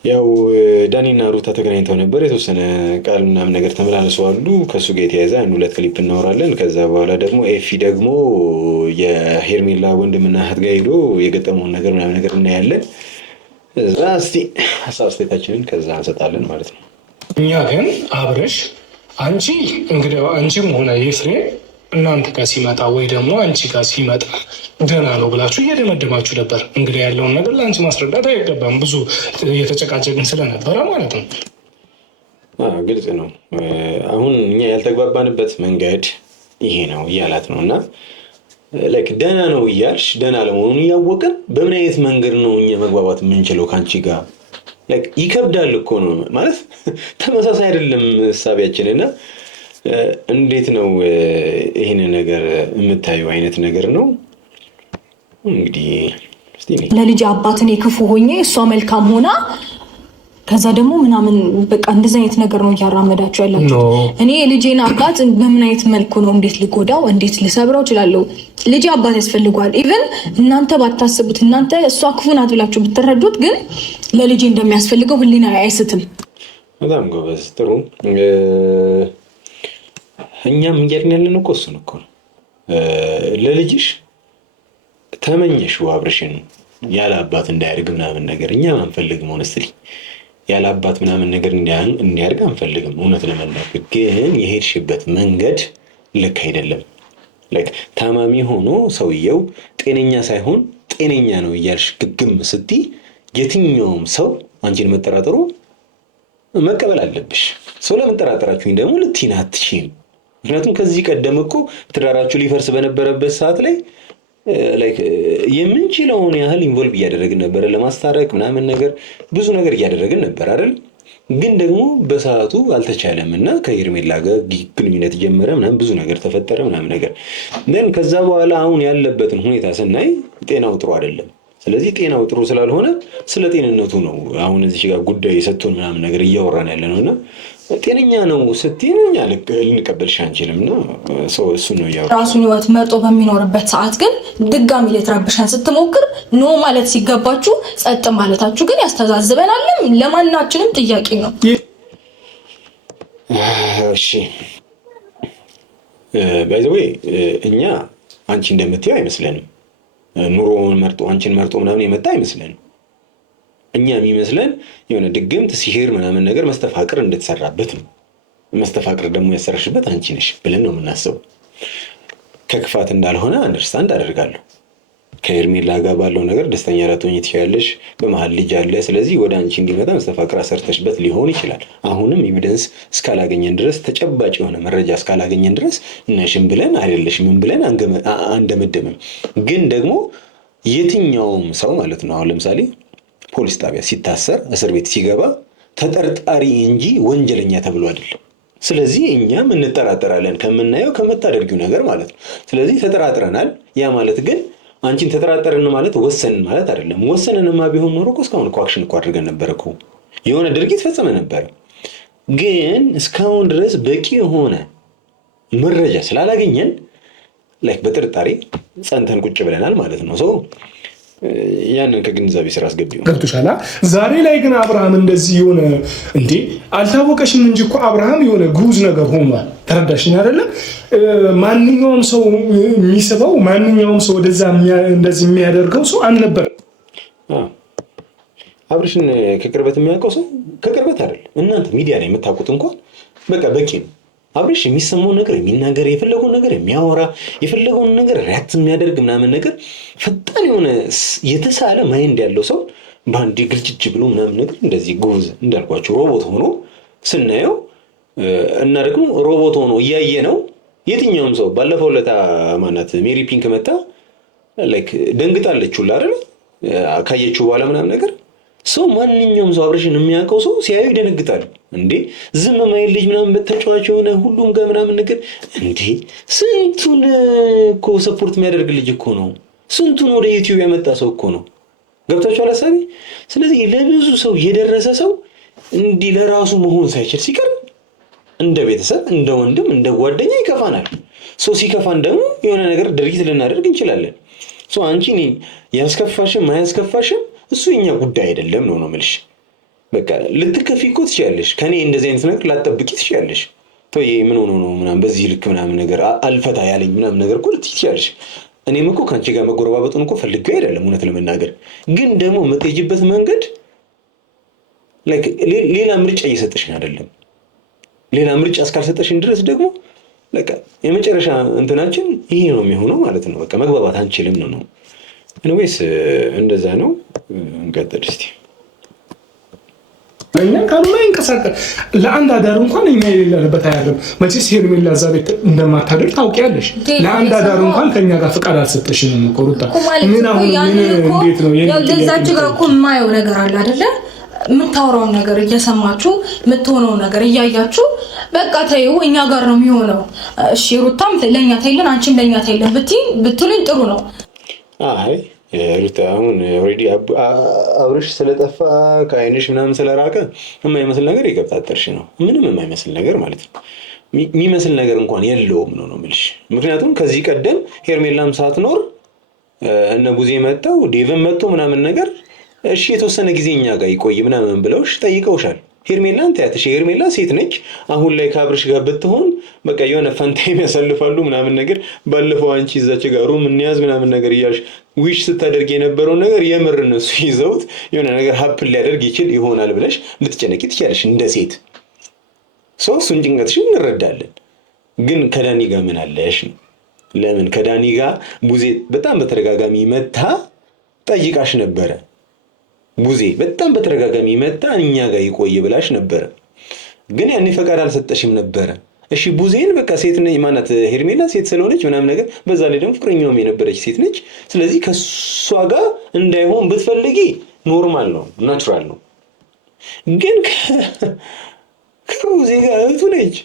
ያው ዳኒና ሩታ ተገናኝተው ነበር። የተወሰነ ቃል ምናምን ነገር ተመላልሰዋል። ከእሱ ጋር የተያዘ 1-2 ክሊፕ እናወራለን። ከዛ በኋላ ደግሞ ኤፊ ደግሞ የሄርሜላ ወንድምና እህት ጋር ሄዶ የገጠመውን ነገር ምናምን ነገር እናያለን። እዛ እስቲ ሀሳብ አስተያየታችንን ከዛ እንሰጣለን ማለት ነው። እኛ ግን አብረሽ አንቺም ሆነ ኤፍሬም እናንተ ጋር ሲመጣ ወይ ደግሞ አንቺ ጋር ሲመጣ ደህና ነው ብላችሁ እየደመደማችሁ ነበር። እንግዲህ ያለውን ነገር ለአንቺ ማስረዳት አይገባም፣ ብዙ እየተጨቃጨቅን ስለነበረ ማለት ነው። ግልጽ ነው። አሁን እኛ ያልተግባባንበት መንገድ ይሄ ነው እያላት ነው እና ደህና ነው እያልሽ ደህና ለመሆኑን እያወቅን በምን አይነት መንገድ ነው እኛ መግባባት የምንችለው ከአንቺ ጋር? ይከብዳል እኮ ነው ማለት ተመሳሳይ አይደለም እሳቢያችን እና እንዴት ነው ይሄን ነገር የምታየው አይነት ነገር ነው እንግዲህ ለልጅ አባት እኔ ክፉ ሆኜ እሷ መልካም ሆና ከዛ ደግሞ ምናምን በቃ እንደዚህ አይነት ነገር ነው እያራመዳችሁ ያላችሁ። እኔ ልጄን አባት በምን አይነት መልኩ ነው እንዴት ልጎዳው እንዴት ልሰብረው እችላለሁ? ልጄ አባት ያስፈልገዋል። ኢቭን እናንተ ባታስቡት እናንተ እሷ ክፉ ናት ብላችሁ ብትረዱት ግን ለልጄ እንደሚያስፈልገው ህሊና አይስትም። በጣም ጎበዝ፣ ጥሩ። እኛም እያልን ያለን እኮ እሱን እኮ ነው። ለልጅሽ ተመኘሽው አብርሽን ያለ አባት እንዳያድግ ምናምን ነገር እኛም አንፈልግም። ሆነስትሊ ያለ አባት ምናምን ነገር እንዲያድግ አንፈልግም። እውነት ለመናገር ግን የሄድሽበት መንገድ ልክ አይደለም። ላይክ ታማሚ ሆኖ ሰውየው ጤነኛ ሳይሆን ጤነኛ ነው እያልሽ ግግም ስትይ የትኛውም ሰው አንቺን መጠራጠሩ መቀበል አለብሽ። ሰው ለመጠራጠራችሁኝ ደግሞ ልትይን አትችይም። ምክንያቱም ከዚህ ቀደም እኮ ትዳራችሁ ሊፈርስ በነበረበት ሰዓት ላይ ላይክ የምንችለውን ያህል ኢንቮልቭ እያደረግን ነበረ ለማስታረቅ ምናምን ነገር ብዙ ነገር እያደረግን ነበር አይደል? ግን ደግሞ በሰዓቱ አልተቻለም እና ከሄርሜላ ጋር ግንኙነት ጀመረ ምናምን ብዙ ነገር ተፈጠረ ምናምን ነገር ግን ከዛ በኋላ አሁን ያለበትን ሁኔታ ስናይ ጤናው ጥሩ አይደለም። ስለዚህ ጤናው ጥሩ ስላልሆነ ስለ ጤንነቱ ነው አሁን እዚህ ጋር ጉዳይ ሰጥቶን ምናምን ነገር እያወራን ያለ ነውና ጤነኛ ነው ስትይኝ እኛ ልንቀበልሽ አንችልም እና ሰው እሱ ነው ያው ራሱን ህይወት መርጦ በሚኖርበት ሰዓት ግን ድጋሚ ልትረብሸን ስትሞክር ኖ ማለት ሲገባችሁ ጸጥ ማለታችሁ ግን ያስተዛዝበናልም ለማናችንም ጥያቄ ነው። እሺ ባይ ዘ ዌይ እኛ አንቺ እንደምትይው አይመስለንም። ኑሮውን መርጦ አንቺን መርጦ ምናምን የመጣ አይመስለንም። እኛ የሚመስለን የሆነ ድግምት ሲሄር ምናምን ነገር መስተፋቅር እንድትሰራበት ነው። መስተፋቅር ደግሞ ያሰረሽበት አንቺ ነሽ ብለን ነው የምናስበው። ከክፋት እንዳልሆነ አንደርስታንድ አደርጋለሁ። ከሄርሜላ ጋር ባለው ነገር ደስተኛ ላትሆኚ ትችያለሽ። በመሀል ልጅ አለ። ስለዚህ ወደ አንቺ እንዲመጣ መስተፋቅር አሰርተሽበት ሊሆን ይችላል። አሁንም ኤቪደንስ እስካላገኘን ድረስ ተጨባጭ የሆነ መረጃ እስካላገኘን ድረስ ነሽም ብለን አይደለሽም ብለን አንደመደምም። ግን ደግሞ የትኛውም ሰው ማለት ነው አሁን ለምሳሌ ፖሊስ ጣቢያ ሲታሰር እስር ቤት ሲገባ ተጠርጣሪ እንጂ ወንጀለኛ ተብሎ አይደለም። ስለዚህ እኛም እንጠራጠራለን ከምናየው ከምታደርጊው ነገር ማለት ነው። ስለዚህ ተጠራጥረናል። ያ ማለት ግን አንቺን ተጠራጠርን ማለት ወሰንን ማለት አይደለም። ወሰንንማ ቢሆን ኖሮ እኮ እስካሁን እኮ አክሽን እኮ አድርገን ነበር እኮ የሆነ ድርጊት ፈጽመ ነበር። ግን እስካሁን ድረስ በቂ የሆነ መረጃ ስላላገኘን ላይክ በጥርጣሬ ጸንተን ቁጭ ብለናል ማለት ነው። ሰው ያንን ከግንዛቤ ስራ አስገቢው ገብቶሻል። ዛሬ ላይ ግን አብርሃም እንደዚህ የሆነ እንዴ አልታወቀሽም እንጂ እኮ አብርሃም የሆነ ጉዝ ነገር ሆኗል። ተረዳሽኝ አይደለም? ማንኛውም ሰው የሚስበው ማንኛውም ሰው ወደዛ እንደዚህ የሚያደርገው ሰው አልነበረም። አብርሽን ከቅርበት የሚያውቀው ሰው ከቅርበት አይደል እናንተ ሚዲያ ላይ የምታውቁት እንኳን በቃ በቂ ነው። አብርሽ የሚሰማውን ነገር የሚናገር የፈለገውን ነገር የሚያወራ የፈለገውን ነገር ሪያክት የሚያደርግ ምናምን ነገር ፈጣን የሆነ የተሳለ ማይንድ ያለው ሰው በአንድ ግልጭጭ ብሎ ምናምን ነገር እንደዚህ ጉዝ እንዳልኳቸው ሮቦት ሆኖ ስናየው እና ደግሞ ሮቦት ሆኖ እያየ ነው። የትኛውም ሰው ባለፈው ለታ ማናት ሜሪ ፒንክ መጣ ላይክ ደንግጣለች ሁላ አይደል ካየችው በኋላ ምናምን ነገር ሰው ማንኛውም ሰው አብርሽን የሚያውቀው ሰው ሲያዩ ይደነግጣል። እንዴ ዝም ማይል ልጅ ምናምን በተጫዋች የሆነ ሁሉም ጋር ምናምን ነገር እንዴ ስንቱን እኮ ሰፖርት የሚያደርግ ልጅ እኮ ነው። ስንቱን ወደ ዩቲዩብ ያመጣ ሰው እኮ ነው። ገብታችኋል ሐሳቤ? ስለዚህ ለብዙ ሰው የደረሰ ሰው እንዲህ ለራሱ መሆን ሳይችል ሲቀር እንደ ቤተሰብ እንደ ወንድም እንደ ጓደኛ ይከፋናል። ሰው ሲከፋን ደግሞ የሆነ ነገር ድርጊት ልናደርግ እንችላለን። ሰው አንቺ እኔ ያስከፋሽም ማያስከፋሽም እሱ የኛ ጉዳይ አይደለም ነው የምልሽ። በቃ ልትከፊ እኮ ትችያለሽ። ከኔ እንደዚህ አይነት ነገር ላጠብቂ ትችያለሽ። ተይ ምን ሆኖ ነው ምናምን በዚህ ልክ ምናምን ነገር አልፈታ ያለኝ ምናምን ነገር እኮ ልትይ ትችያለሽ። እኔም እኮ ከአንቺ ጋር መጎረባበጡን እኮ ፈልጌው አይደለም እውነት ለመናገር። ግን ደግሞ የምትሄጂበት መንገድ ላይክ ሌላ ምርጫ እየሰጠሽኝ አይደለም። ሌላ ምርጫ እስካልሰጠሽን ድረስ ደግሞ በቃ የመጨረሻ እንትናችን ይሄ ነው የሚሆነው ማለት ነው። በቃ መግባባት አንችልም ነው። ወይስ እንደዛ ነው? እንቀጥል እስቲ። እኛ ካልሆነ እንቀሳቀስ ለአንድ አዳር እንኳን እኛ የሌለንበት አያለም። መቼስ ሄርሜላ እዛ ቤት እንደማታደር ታውቂያለሽ። ለአንድ አዳር እንኳን ከኛ ጋር ፍቃድ አልሰጠሽንም እኮ ሩታ። ምን አሁን ምን እንዴት ነው? ያው ለዛች ጋር እኮ የማየው ነገር አለ አይደለ? የምታወራውን ነገር እየሰማችሁ የምትሆነውን ነገር እያያችሁ በቃ ተይው እኛ ጋር ነው የሚሆነው። እሺ ሩታም ለኛ ታይልን አንቺም ለኛ ታይልን ብትሉኝ ጥሩ ነው። አይ ሩታ አሁን ኦልሬዲ አብርሽ ስለጠፋ ከአይንሽ ምናምን ስለራቀ የማይመስል ነገር ይገባጠርሽ ነው። ምንም የማይመስል ነገር ማለት ነው። የሚመስል ነገር እንኳን የለውም ነው የምልሽ። ምክንያቱም ከዚህ ቀደም ሄርሜላም ሳትኖር እነ ቡዜ መጥተው ዴቭን መጥቶ ምናምን ነገር እሺ የተወሰነ ጊዜ እኛ ጋር ይቆይ ምናምን ብለውሽ ጠይቀውሻል። ሄርሜላን ታያትሽ። ሄርሜላ ሴት ነች። አሁን ላይ ከአብርሽ ጋር ብትሆን በቃ የሆነ ፈንታይም ያሳልፋሉ ምናምን ነገር። ባለፈው አንቺ እዛች ጋር ሩም እንያዝ ምናምን ነገር እያልሽ ዊሽ ስታደርግ የነበረውን ነገር የምር እነሱ ይዘውት የሆነ ነገር ሀፕን ሊያደርግ ይችል ይሆናል ብለሽ ልትጨነቂ ትችያለሽ እንደ ሴት ሰው። እሱን ጭንቀትሽን እንረዳለን። ግን ከዳኒ ጋር ምን አለሽ ነው? ለምን ከዳኒ ጋር ቡዜ በጣም በተደጋጋሚ መታ ጠይቃሽ ነበረ። ቡዜ በጣም በተደጋጋሚ መጣ እኛ ጋር ይቆይ ብላሽ ነበረ። ግን ያኔ ፈቃድ አልሰጠሽም ነበረ። እሺ ቡዜን በቃ ሴት ነኝ ማናት ሄርሜላ ሴት ስለሆነች ምናምን ነገር፣ በዛ ላይ ደግሞ ፍቅረኛውም የነበረች ሴት ነች። ስለዚህ ከሷ ጋር እንዳይሆን ብትፈልጊ ኖርማል ነው፣ ናቹራል ነው። ግን ከቡዜ ጋር እህቱ ነች፣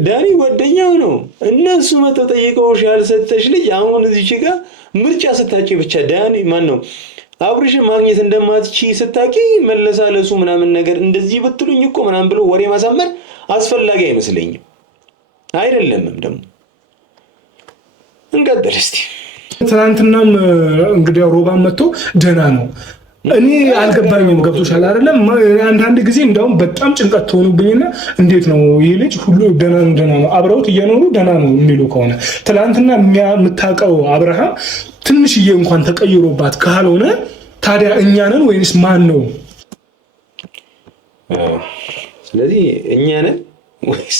ዳኒ ጓደኛው ነው። እነሱ መተው ጠይቀውሽ ያልሰጠሽ ልጅ አሁን እዚች ጋር ምርጫ ስታጭ ብቻ ዳኒ ማን ነው አብርሽን ማግኘት እንደማትቺ ስታቂ መለሳለሱ ምናምን ነገር እንደዚህ ብትሉኝ እኮ ምናምን ብሎ ወሬ ማሳመር አስፈላጊ አይመስለኝም። አይደለምም ደግሞ እንቀጥል እስቲ። ትናንትናም እንግዲህ ሮባን መጥቶ ደህና ነው። እኔ አልገባኝም። ገብቶሻል አይደለም? አንዳንድ ጊዜ እንዳውም በጣም ጭንቀት ትሆኑብኝና እንዴት ነው ይህ ልጅ ሁሉ ደህና ነው አብረውት እየኖሩ ደህና ነው የሚሉ ከሆነ ትናንትና የምታውቀው አብርሃም ትንሽዬ እንኳን ተቀይሮባት ካልሆነ ታዲያ እኛ ነን ወይስ ማን ነው? ስለዚህ እኛ ነን ወይስ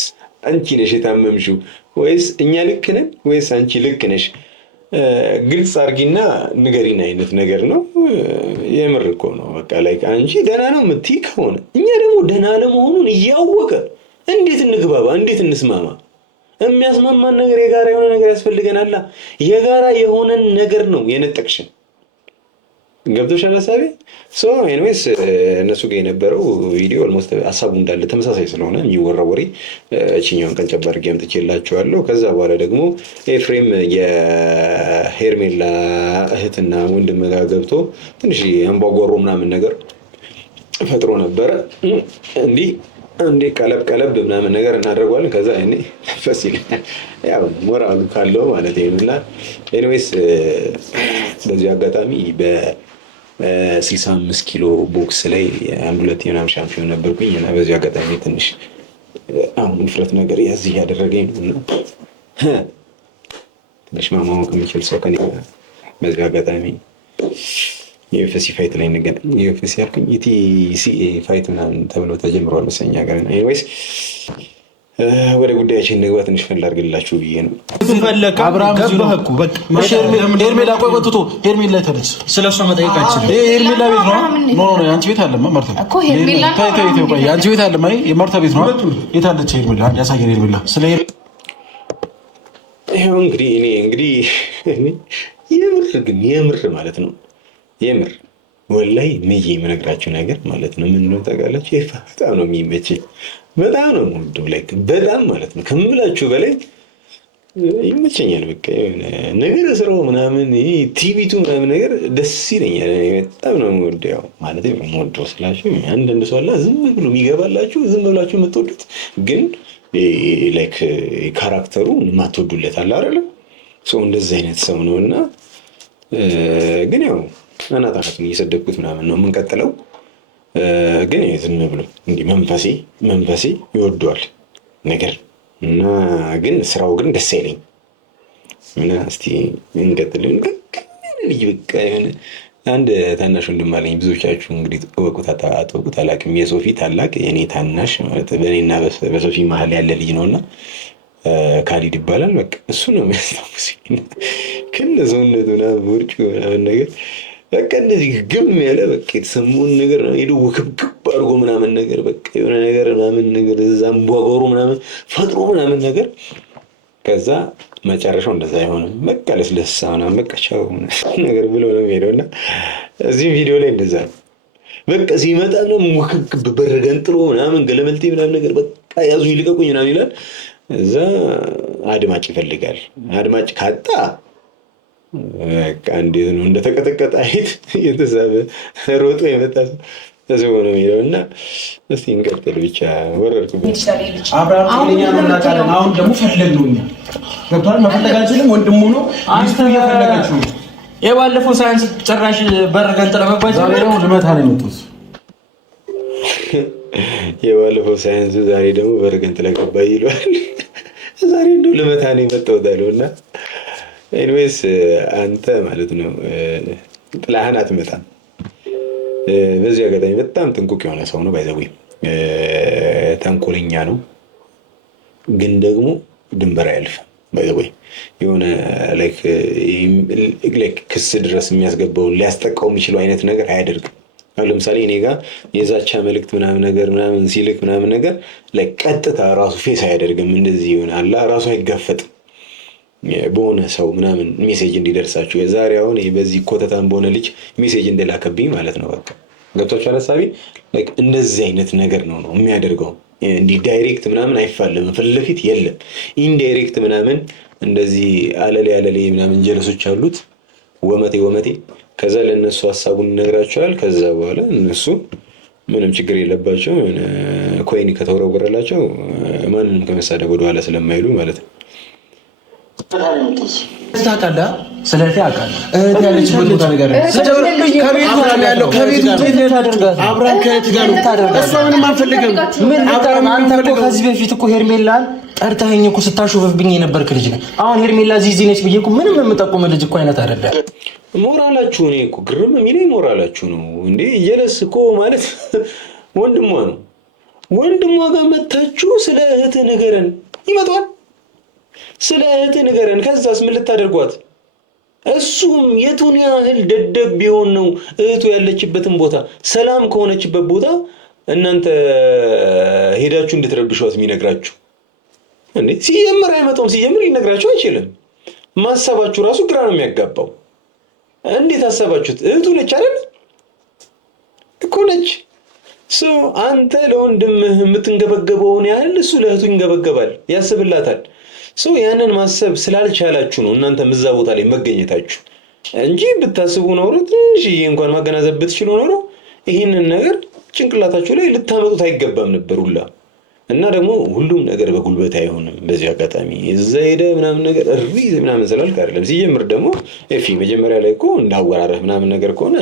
አንቺ ነሽ የታመምሽው? ወይስ እኛ ልክ ነን ወይስ አንቺ ልክ ነሽ? ግልጽ አድርጊና ንገሪን አይነት ነገር ነው። የምር እኮ ነው። በቃ ላይ አንቺ ደህና ነው የምትይ ከሆነ እኛ ደግሞ ደህና ለመሆኑን እያወቀ እንዴት እንግባባ? እንዴት እንስማማ? የሚያስማማን ነገር የጋራ የሆነ ነገር ያስፈልገናል። የጋራ የሆነን ነገር ነው የነጠቅሽን። ገብቶሻል ሀሳቤ? ሶ ኤኒዌይስ እነሱ ጋር የነበረው ቪዲዮ ኦልሞስት ሀሳቡ እንዳለ ተመሳሳይ ስለሆነ የሚወራው ወሬ እችኛውን ቀን ጨባ አድርጌ አምጥቼላችኋለሁ። ከዛ በኋላ ደግሞ ኤፍሬም የሄርሜላ እህትና ወንድም ጋር ገብቶ ትንሽ አንቧጓሮ ምናምን ነገር ፈጥሮ ነበረ። እንዲህ እንዴ ቀለብ ምናምን ነገር እናደርገዋለን። ከዛ እኔ ፈስ ይለኛል ያው ሞራሉ ካለው ማለት ነው። ኤኒዌይስ በዚህ አጋጣሚ በ65 ኪሎ ቦክስ ላይ አንድ ሁለት ምናምን ሻምፒዮን ነበርኩኝ እና በዚህ አጋጣሚ ትንሽ አሁን ውፍረት ነገር ያዝ እያደረገኝ ነው እና ትንሽ ማማወቅ የሚችል ሰው ከኔ በዚህ አጋጣሚ የዩኤፍሲ ፋይት ላይ እንገናኝ። የዩኤፍሲ ያልኩኝ ኢቲሲኤ ፋይት ምናምን ተብሎ ተጀምሯል መሰለኝ ሀገር። ኤኒዌይስ ወደ ጉዳያችን እንግባ። ትንሽ ፈል አድርግላችሁ ብዬ ነው። አብርሃም ገባህ እኮ በቃ ሄርሜላ ቆይ ወጥቶ ሄርሜላ ተነስ። ስለሷ መጠየቃችን ሄርሜላ ቤት ነው። ኖ አንቺ ቤት አለ ማርታ እኮ ሄርሜላ ቆይ አንቺ ቤት አለ ማለት የማርታ ቤት ነው። የት አለች ሄርሜላ? ያሳየን ሄርሜላ ስለ ይሄው እንግዲህ የምር ማለት ነው የምር ወላይ ምዬ የምነግራችሁ ነገር ማለት ነው። ምን ነው ታውቃላችሁ? በጣም ነው የሚመቸኝ፣ በጣም ነው የምወደው፣ ላይክ በጣም ማለት ነው ከምላችሁ በላይ ይመቸኛል። በቃ ነገር ስራው ምናምን ቲቪቱ ምናምን ነገር ደስ ይለኛል። በጣም ነው የምወደው። ያው ማለት ነው የምወደው ስላችሁ አንዳንድ ሰው አለ ዝም ብሎ የሚገባላችሁ ዝም ብላችሁ የምትወዱት ግን ላይክ ካራክተሩ የማትወዱለት አለ አይደል? ሰው እንደዚህ አይነት ሰው ነውና ግን ያው አናታችን እየሰደብኩት ምናምን ነው የምንቀጥለው። ግን ዝም ብሎ እንዲህ መንፈሴ ይወደዋል ነገር እና ግን ስራው ግን ደስ አይለኝ እና እስቲ እንቀጥል። ልጅ በቃ የሆነ አንድ ታናሽ ወንድም አለኝ። ብዙዎቻችሁ እንግዲህ አጥብቁት አላውቅም። የሶፊ ታላቅ የኔ ታናሽ ማለት በእኔና በሶፊ መሀል ያለ ልጅ ነውና ካሊድ ይባላል። በቃ እሱ ነው የሚያስታውሰኝ ከነሰውነቱ ምናምን ውርጭ ምናምን ነገር በቃ እንደዚህ ግም ያለ በቃ የተሰማውን ነገር ነው ሄዶ ውክብክብ አድርጎ ምናምን ነገር በቃ የሆነ ነገር ምናምን ነገር እዛም ቧጓሩ ምናምን ፈጥሮ ምናምን ነገር ከዛ መጨረሻው እንደዛ አይሆንም። በቃ ለስለሳ ምናምን በቃ ቻው ነገር ብሎ ነው የሚሄደው እና እዚህ ቪዲዮ ላይ እንደዛ ነው። በቃ ሲመጣ ነው ሙክክ በረገንጥሎ ምናምን ገለመልቴ ምናምን ነገር በቃ ያዙኝ ልቀቁኝ ምናምን ይላል። እዛ አድማጭ ይፈልጋል። አድማጭ ካጣ በቃ እንዴት ነው እንደተቀጠቀጠ አይት የተሳበ ሮጦ የመጣ ተሰው ነው የሚለውና እስቲ እንቀጥል ብቻ ወረድኩበት። አብራም ነው እናታለን። አሁን ደግሞ ፈለግነውኛ ገብቷል። መፈለጋችንም ወንድሙ ነው ሚስቱ እየፈለጋችሁ ነው። የባለፈው ሳይንስ ጭራሽ በረገን ተለመባጅ ነው ልመታ ነው የመጡት። የባለፈው ሳይንስ ዛሬ ደግሞ በረገን ተለቀባይ ይሏል። ዛሬ እንደው ልመታ ነው የመጣሁት አለውና ኤኒዌይስ አንተ ማለት ነው ጥላህን አትመጣም። በዚህ አጋጣሚ በጣም ጥንቁቅ የሆነ ሰው ነው። ባይዘው ተንኮለኛ ነው፣ ግን ደግሞ ድንበር አያልፍም። ባይዘው የሆነ ላይክ ክስ ድረስ የሚያስገባውን ሊያስጠቃው የሚችለው አይነት ነገር አያደርግም። አሁን ለምሳሌ እኔ ጋር የዛቻ መልእክት ምናምን ነገር ሲልክ ምናምን ነገር ላይክ ቀጥታ ራሱ ፌስ አያደርግም። እንደዚህ ይሆናል ራሱ አይጋፈጥም። በሆነ ሰው ምናምን ሜሴጅ እንዲደርሳችሁ የዛሬ አሁን በዚህ ኮተታን በሆነ ልጅ ሜሴጅ እንደላከብኝ ማለት ነው። በቃ ገብቷችኋል ሐሳቤ? ላይክ እንደዚህ አይነት ነገር ነው የሚያደርገው። እንዲህ ዳይሬክት ምናምን አይፋለም፣ ፊት ለፊት የለም። ኢንዳይሬክት ምናምን እንደዚህ አለሌ ምናምን ጀለሶች አሉት ወመቴ። ከዛ ለነሱ ሐሳቡን ይነግራቸዋል። ከዛ በኋላ እነሱ ምንም ችግር የለባቸው። ኮይን ከተወረወረላቸው ማንንም ከመሳደብ ወደኋላ ስለማይሉ ማለት ነው። ታውቃለህ? ስለዚህ አውቃለሁ። እህት ያለችበት ቦታ ነገር ከቤቱ ያለው ከቤቱ አብራን ከእህት ጋር ነው ታደርጋለህ። እሷ ምንም አልፈልግም። አንተ እኮ ከዚህ በፊት እኮ ሄርሜላን ጠርተኸኝ እኮ ስታሾፍብኝ የነበርክ ልጅ ነህ። አሁን ሄርሜላ ዚዚ ነች ብዬ እኮ ምንም የምጠቁም ልጅ እኮ አይነት አይደለም። ሞራላችሁ እኔ እኮ ግርም የሚለኝ ሞራላችሁ ነው እንዴ። እየለስ እኮ ማለት ወንድሟ ነው። ወንድሟ ጋር መታችሁ ስለ እህት ንገረን ይመጣል። ስለ እህት ንገረን። ከዛስ ምን ልታደርጓት? እሱም የቱን ያህል ደደብ ቢሆን ነው እህቱ ያለችበትን ቦታ ሰላም ከሆነችበት ቦታ እናንተ ሄዳችሁ እንድትረብሿት የሚነግራችሁ እንዴ? ሲጀምር አይመጣም። ሲጀምር ሊነግራችሁ አይችልም። ማሰባችሁ ራሱ ግራ ነው የሚያጋባው። እንዴት አሰባችሁት? እህቱ ነች አይደል? እኮ ነች። አንተ ለወንድምህ የምትንገበገበውን ያህል እሱ ለእህቱ ይንገበገባል፣ ያስብላታል። ያንን ማሰብ ስላልቻላችሁ ነው እናንተ እዛ ቦታ ላይ መገኘታችሁ እንጂ ብታስቡ ኖሮ ትንሽዬ እንኳን ማገናዘብ ብትችሉ ኖሮ ይህንን ነገር ጭንቅላታችሁ ላይ ልታመጡት አይገባም ነበር ሁላ። እና ደግሞ ሁሉም ነገር በጉልበት አይሆንም። በዚህ አጋጣሚ እዛ ሄደ ምናምን ነገር እሪ ምናምን ስላልክ አይደለም። ሲጀምር ደግሞ መጀመሪያ ላይ እኮ እንዳወራረህ ምናምን ነገር ከሆነ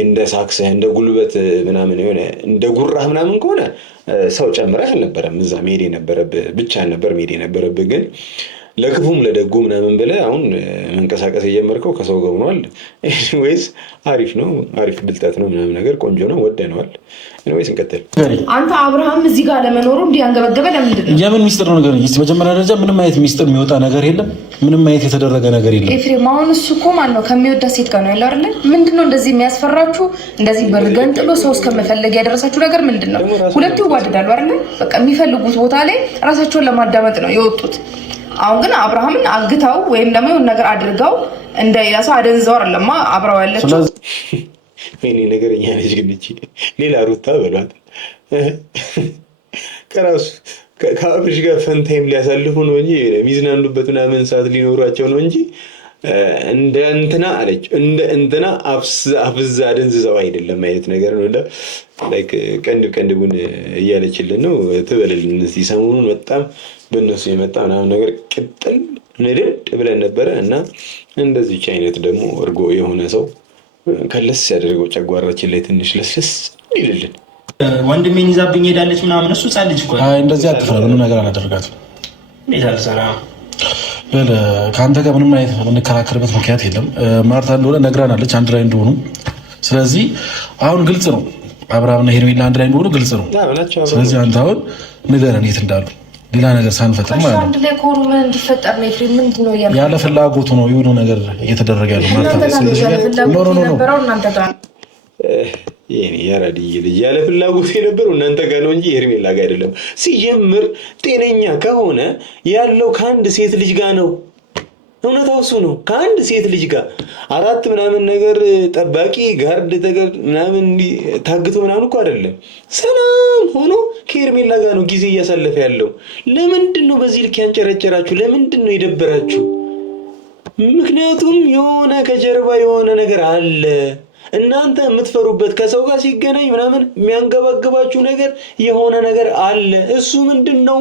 እንደ ሳክስህ እንደ ጉልበት ምናምን የሆነ እንደ ጉራህ ምናምን ከሆነ ሰው ጨምረህ አልነበረም እዛ መሄድ የነበረብህ ብቻ ነበር መሄድ የነበረብህ። ግን ለክፉም ለደጉ ምናምን ብለህ አሁን መንቀሳቀስ የጀመርከው ከሰው ጋር ሆኗል። ወይስ አሪፍ ነው፣ አሪፍ ብልጠት ነው ምናምን ነገር ቆንጆ ነው፣ ወደነዋል። ወይስ እንቀጥል? አንተ አብርሃም እዚህ ጋር ለመኖሩ እንዲያንገበገበ ለምንድን ነው? የምን ሚስጥር ነው ነገር? መጀመሪያ ደረጃ ምንም አይነት ሚስጥር የሚወጣ ነገር የለም። ምንም አይነት የተደረገ ነገር የለም። ኤፍሬም አሁን እሱ እኮ ማን ነው ከሚወዳት ሴት ጋር ነው ያለው አይደል? ምንድነው እንደዚህ የሚያስፈራችሁ? እንደዚህ በርገንጥሎ ሰው እስከመፈለግ ያደረሳችሁ ነገር ምንድነው? ሁለቱ ይዋደዳሉ አይደል? በቃ የሚፈልጉት ቦታ ላይ ራሳቸውን ለማዳመጥ ነው የወጡት። አሁን ግን አብርሃምን አግታው ወይም ደግሞ የሆነ ነገር አድርገው እንደ ያሰው አደንዘው አይደለም አብራው ያለችው። እኔ ነገረኛ ነች ግን እቺ ሌላ ሩታ በሏት ከራሱ ከአብርሽ ጋር ፈንታይም ሊያሳልፉ ነው እንጂ የሚዝናኑበት ምናምን ሰዓት ሊኖሯቸው ነው እንጂ እንደ እንትና አለች እንደ እንትና አፍዛ አደንዝዘው አይደለም አይነት ነገር ነው። ላይክ ቀንድቡን እያለችልን ነው ትበልልን። እስኪ ሰሞኑን በጣም በእነሱ የመጣ ምናምን ነገር ቅጥል ንድድ ብለን ነበረ እና እንደዚች አይነት ደግሞ እርጎ የሆነ ሰው ከለስ ያደርገው ጨጓራችን ላይ ትንሽ ለስለስ ይልልን። ወንድሜን ይዛብኝ ሄዳለች ምናምን እሱ ጻልጅ እኮ እንደዚህ አትፍራ። ምንም ነገር አላደረጋትም። እንዴት አልሰራም? ከአንተ ጋር ምንም አይነት የምንከራከርበት ምክንያት የለም። ማርታ እንደሆነ ነግራናለች አንድ ላይ እንደሆኑ። ስለዚህ አሁን ግልጽ ነው አብርሃምና ሄርሜላ አንድ ላይ እንደሆኑ ግልጽ ነው። ስለዚህ አንተ አሁን ንገረን የት እንዳሉ ሌላ ነገር ሳንፈጥር ማለት ነው። አንድ ላይ ኮሩ ምን እንዲፈጠር ነው? ኤፍሬም ምንድን ነው ያለ ፍላጎቱ ነው የሆነ ነገር እየተደረገ ያለው ማርታ። ያራድዬ ልጅ ያለ ፍላጎት የነበረው እናንተ ጋር ነው እንጂ ሄርሜላ ጋር አይደለም። ሲጀምር ጤነኛ ከሆነ ያለው ከአንድ ሴት ልጅ ጋር ነው። እውነታው እሱ ነው። ከአንድ ሴት ልጅ ጋር 4 ምናምን ነገር ጠባቂ ጋርድ ተገር ምናምን ታግቶ ምናምን እኮ አይደለም። ሰላም ሆኖ ከሄርሜላ ጋር ነው ጊዜ እያሳለፈ ያለው። ለምንድን ነው በዚህ ልክ ያንጨረጨራችሁ? ለምንድን ነው የደበራችሁ? ምክንያቱም የሆነ ከጀርባ የሆነ ነገር አለ። እናንተ የምትፈሩበት ከሰው ጋር ሲገናኝ ምናምን የሚያንገባግባችሁ ነገር የሆነ ነገር አለ። እሱ ምንድን ነው?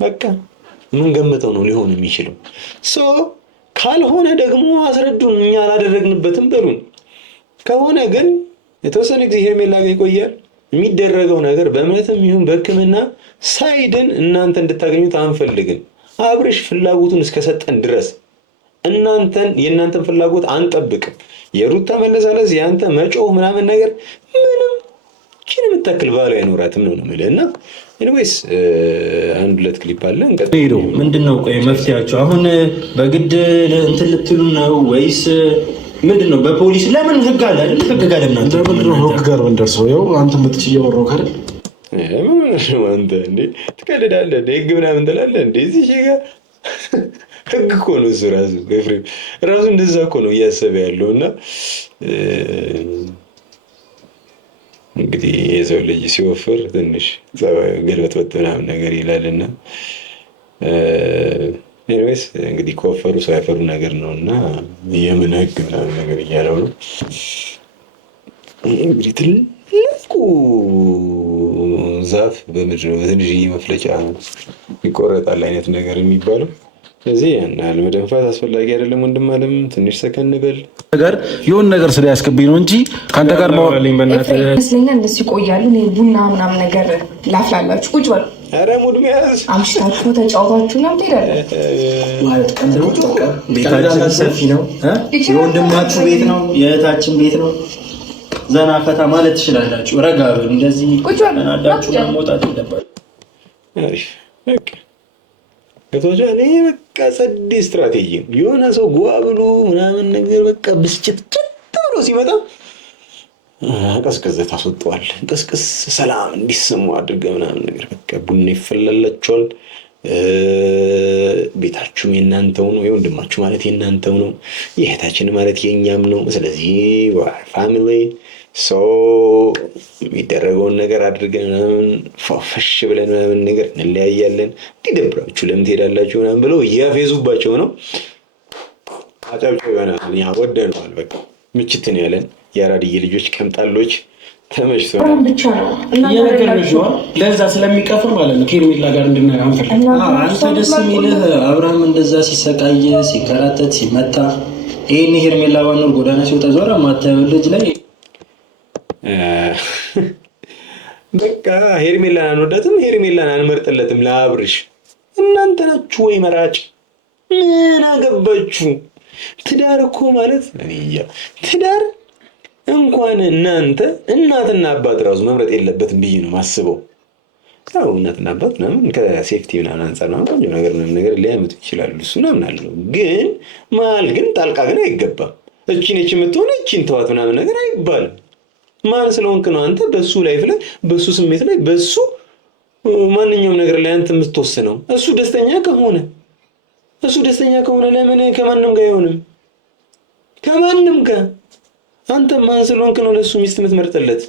በቃ ምን ገምተው ነው ሊሆን የሚችለው? ካልሆነ ደግሞ አስረዱን፣ እኛ አላደረግንበትም በሉን። ከሆነ ግን የተወሰነ ጊዜ ሄርሜላ ጋር ይቆያል። የሚደረገው ነገር በእምነትም ይሁን በሕክምና ሳይድን እናንተ እንድታገኙት አንፈልግም። አብርሽ ፍላጎቱን እስከሰጠን ድረስ የእናንተን ፍላጎት አንጠብቅም። የሩታ መለሳለስ የአንተ መጮህ ምናምን ነገር ምንም ችን የምታክል ባሉ አይኖራትም ነው የምልህ። እና ኤኒዌይስ 1-2 ክሊፕ አለ እንቀጥል። ምንድነው ቆይ መፍትያቸው? አሁን በግድ እንትን ልትሉ ነው ወይስ ምንድነው? በፖሊስ ለምን ህግ አለ አይደል? ህግ ጋር ለምን ህግ ጋር እንደርሰው ያው አንተ የምትችየው ወሮ ካለ አንተ እንዴ ትቀልዳለህ? ህግ ምናምን ትላለህ እንዴ? እዚህ ሺህ ጋር ህግ እኮ ነው እሱ ራሱ እንደዛ እኮ ነው እያሰበ ያለው። እና እንግዲህ የሰው ልጅ ሲወፍር ትንሽ ገልበጥበጥ ምናምን ነገር ይላልና ኤኒዌይስ እንግዲህ ከወፈሩ ሳይፈሩ ነገር ነው እና የምን ህግ ምናምን ነገር እያለው ነው እንግዲህ ትልቁ ዛፍ በምድር ነው በትንሽዬ መፍለጫ ይቆረጣል አይነት ነገር የሚባለው። ስለዚህ ያናል መደንፋት አስፈላጊ አይደለም። ወንድም አለም ትንሽ ሰከን በል ነገር የሆነ ነገር ስለያስከብኝ ነው እንጂ ካንተ ጋር ማውራልኝ ይመስለኛል። እንደዚህ ይቆያሉ። ቡና ምናምን ነገር ላፍላላችሁ ቁጭ በሉ። ኧረ ሙድ መያዝ አምሽታችሁ ተጫውታችሁ ነው ትሄዳለህ ማለት ቤታችን ሰፊ ነው። የወንድማችሁ ቤት ነው፣ የእህታችን ቤት ነው። ዘና ፈታ ማለት ትችላላችሁ። ረጋ በሉ። እንደዚህ ተናዳችሁ መውጣት የለባችሁ። አሪፍ በቃ ከተወሰነ እኔ በቃ ጸዴ ስትራቴጂ ነው። የሆነ ሰው ጓ ብሎ ምናምን ነገር በቃ ብስጭት ብሎ ሲመጣ ቀስቀስ ታስወጣዋል። ቀስቀስ ሰላም እንዲሰሙ አድርገህ ምናምን ነገር በቃ ቡና ይፈላላችኋል። ቤታችሁም የእናንተው ነው። የወንድማችሁ ማለት የእናንተው ነው። የእህታችን ማለት የእኛም ነው። ስለዚህ ፋሚሊ ሰው የሚደረገውን ነገር አድርገን ምናምን ፈሽ ብለን ምናምን ነገር እንለያያለን። እንዲደብራችሁ ለምን ትሄዳላችሁ ምናምን ብለው እያፌዙባቸው ነው። አጫብጭ ይሆናል። ያ ወደነዋል። በቃ ምችትን ያለን የአራድዬ ልጆች ቀምጣሎች ተመችቶናል። ብቻ ነው እየነገርንሽ ነው። ለዛ ስለሚቀፍር ማለት ነው ከሄርሜላ ጋር እንድናየው አንፈልግም። አንተ ደስ የሚልህ አብርሃም እንደዛ ሲሰቃይ ሲከራተት ሲመታ ይሄን ሄርሜላ ባኖር ጎዳና ሲወጣ ዞራ ማታየው ልጅ ላይ በቃ ሄርሜላን አንወዳትም፣ ሄርሜላን አንመርጥለትም ለአብርሽ። እናንተ ናችሁ ወይ መራጭ? ምን አገባችሁ? ትዳር እኮ ማለት ትዳር እንኳን እናንተ እናትና አባት ራሱ መምረጥ የለበትም ብዬ ነው ማስበው። ያው እናትና አባት ምናምን ከሴፍቲ ምናምን አንጻር ነው ቆንጆ ነገር ምናምን ነገር ሊያመጡ ይችላሉ። እሱ ምናምን አለው። ግን መሀል ግን ጣልቃ ግን አይገባም። እቺን የምትሆነ እቺን ተዋት ምናምን ነገር አይባልም። ማን ስለሆንክ ነው አንተ በሱ ላይፍ ላይ በሱ ስሜት ላይ በሱ ማንኛውም ነገር ላይ አንተ የምትወስነው? እሱ ደስተኛ ከሆነ ለምን ከማንም ጋር አይሆንም? ከማንም ጋር አንተ ማን ስለሆንክ ነው ለሱ ሚስት የምትመርጥለት?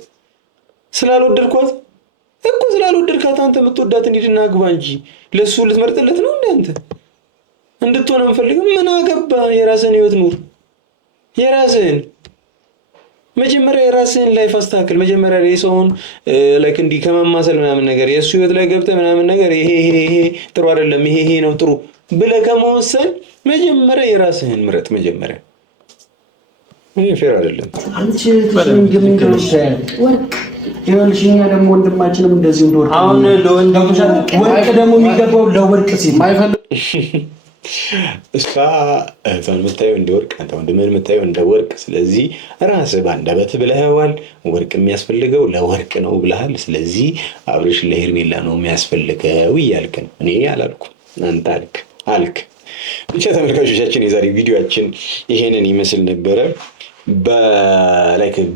ስላልወደድካት አንተ የምትወዳትን ሂድና አግባ እንጂ ለሱ ልትመርጥለት ነው እንዴ? አንተ እንድትሆን አንፈልግም። ምን አገባ? የራስህን ህይወት ኑር። መጀመሪያ የራስህን ላይፍ አስተካክል። መጀመሪያ የሰውን ላይክ እንዲህ ከማማሰል ምናምን ነገር የእሱ ህይወት ላይ ገብተህ ምናምን ነገር ይሄ ጥሩ አይደለም ይሄ ነው ጥሩ ብለህ ከመወሰን መጀመሪያ የራስህን ምረጥ። መጀመሪያ ይሄ ፌር አይደለም። አንቺ ወርቅ ይኸውልሽ፣ እኛ ደግሞ ወንድማችንም እንደዚህ ወርቅ አሁን ወርቅ ደግሞ የሚገባው ለወርቅ ሲል ማይፈልግ እሷ እህቷን የምታየው እንደ ወርቅ፣ አንተ ወንድምህን የምታየው እንደ ወርቅ። ስለዚህ ራስህ በአንደበት ብለኸዋል። ወርቅ የሚያስፈልገው ለወርቅ ነው ብለሃል። ስለዚህ አብርሽ ለሄርሜላ ነው የሚያስፈልገው እያልክ ነው። እኔ አላልኩም፣ አንተ አልክ። ብቻ ተመልካቾቻችን የዛሬ ቪዲዮአችን ይሄንን ይመስል ነበረ።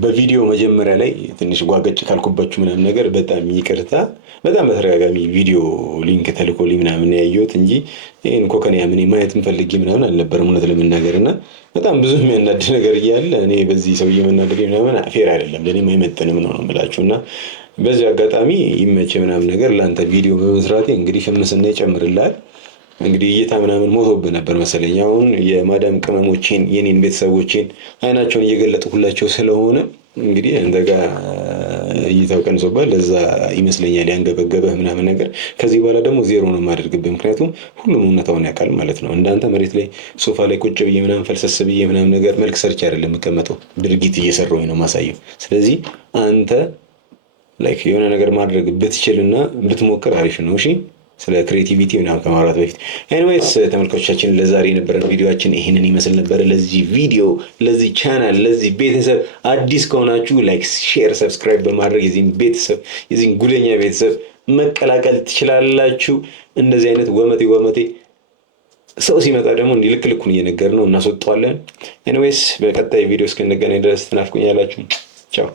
በቪዲዮ መጀመሪያ ላይ ትንሽ ጓገጭ ካልኩባችሁ ምናምን ነገር በጣም ይቅርታ። በጣም በተደጋጋሚ ቪዲዮ ሊንክ ተልኮልኝ ምናምን ያየሁት እንጂ ይህን ኮከኒያ ምን ማየት እንፈልጊ ምናምን አልነበረም እውነት ለመናገር እና በጣም ብዙ የሚያናድ ነገር እያለ እኔ በዚህ ሰውዬ መናደድ ምናምን ፌር አይደለም፣ ለእኔም አይመጥንም ነው የምላችሁ። እና በዚህ አጋጣሚ ይመቼ ምናምን ነገር ለአንተ ቪዲዮ በመስራቴ እንግዲህ ፍምስና ይጨምርልሃል። እንግዲህ እይታ ምናምን ሞቶብህ ነበር መሰለኝ። አሁን የማዳም ቅመሞቼን የኔን ቤተሰቦቼን አይናቸውን እየገለጥኩላቸው ስለሆነ እንግዲህ አንተ ጋር እይታው ቀንሶብሃል። ለዛ ይመስለኛል ያንገበገበህ ምናምን ነገር። ከዚህ በኋላ ደግሞ ዜሮ ነው የማደርግብህ፣ ምክንያቱም ሁሉም እውነታውን ያውቃል ማለት ነው። እንዳንተ መሬት ላይ ሶፋ ላይ ቁጭ ብዬ ምናምን ፈልሰስ ብዬ ምናምን ነገር መልክ ሰርች አይደለም የምቀመጠው፣ ድርጊት እየሰራሁኝ ነው ማሳየው። ስለዚህ አንተ የሆነ ነገር ማድረግ ብትችልና ብትሞክር አሪፍ ነው። እሺ ስለ ክሬቲቪቲ ምናምን ከማውራት በፊት ኤኒዌይስ ተመልካቾቻችን ለዛሬ የነበረን ቪዲዮአችን ይህንን ይመስል ነበር። ለዚህ ቪዲዮ፣ ለዚህ ቻናል፣ ለዚህ ቤተሰብ አዲስ ከሆናችሁ ላይክ፣ ሼር፣ ሰብስክራይብ በማድረግ የዚህን ቤተሰብ የዚህን ጉደኛ ቤተሰብ መቀላቀል ትችላላችሁ። እንደዚህ አይነት ወመቴ ሰው ሲመጣ ደግሞ እንዲህ ልክ ልኩን እየነገር ነው እናስወጣዋለን። ኤኒዌይስ በቀጣይ ቪዲዮ እስክንገናኝ ድረስ ትናፍቁኛላችሁ። ቻው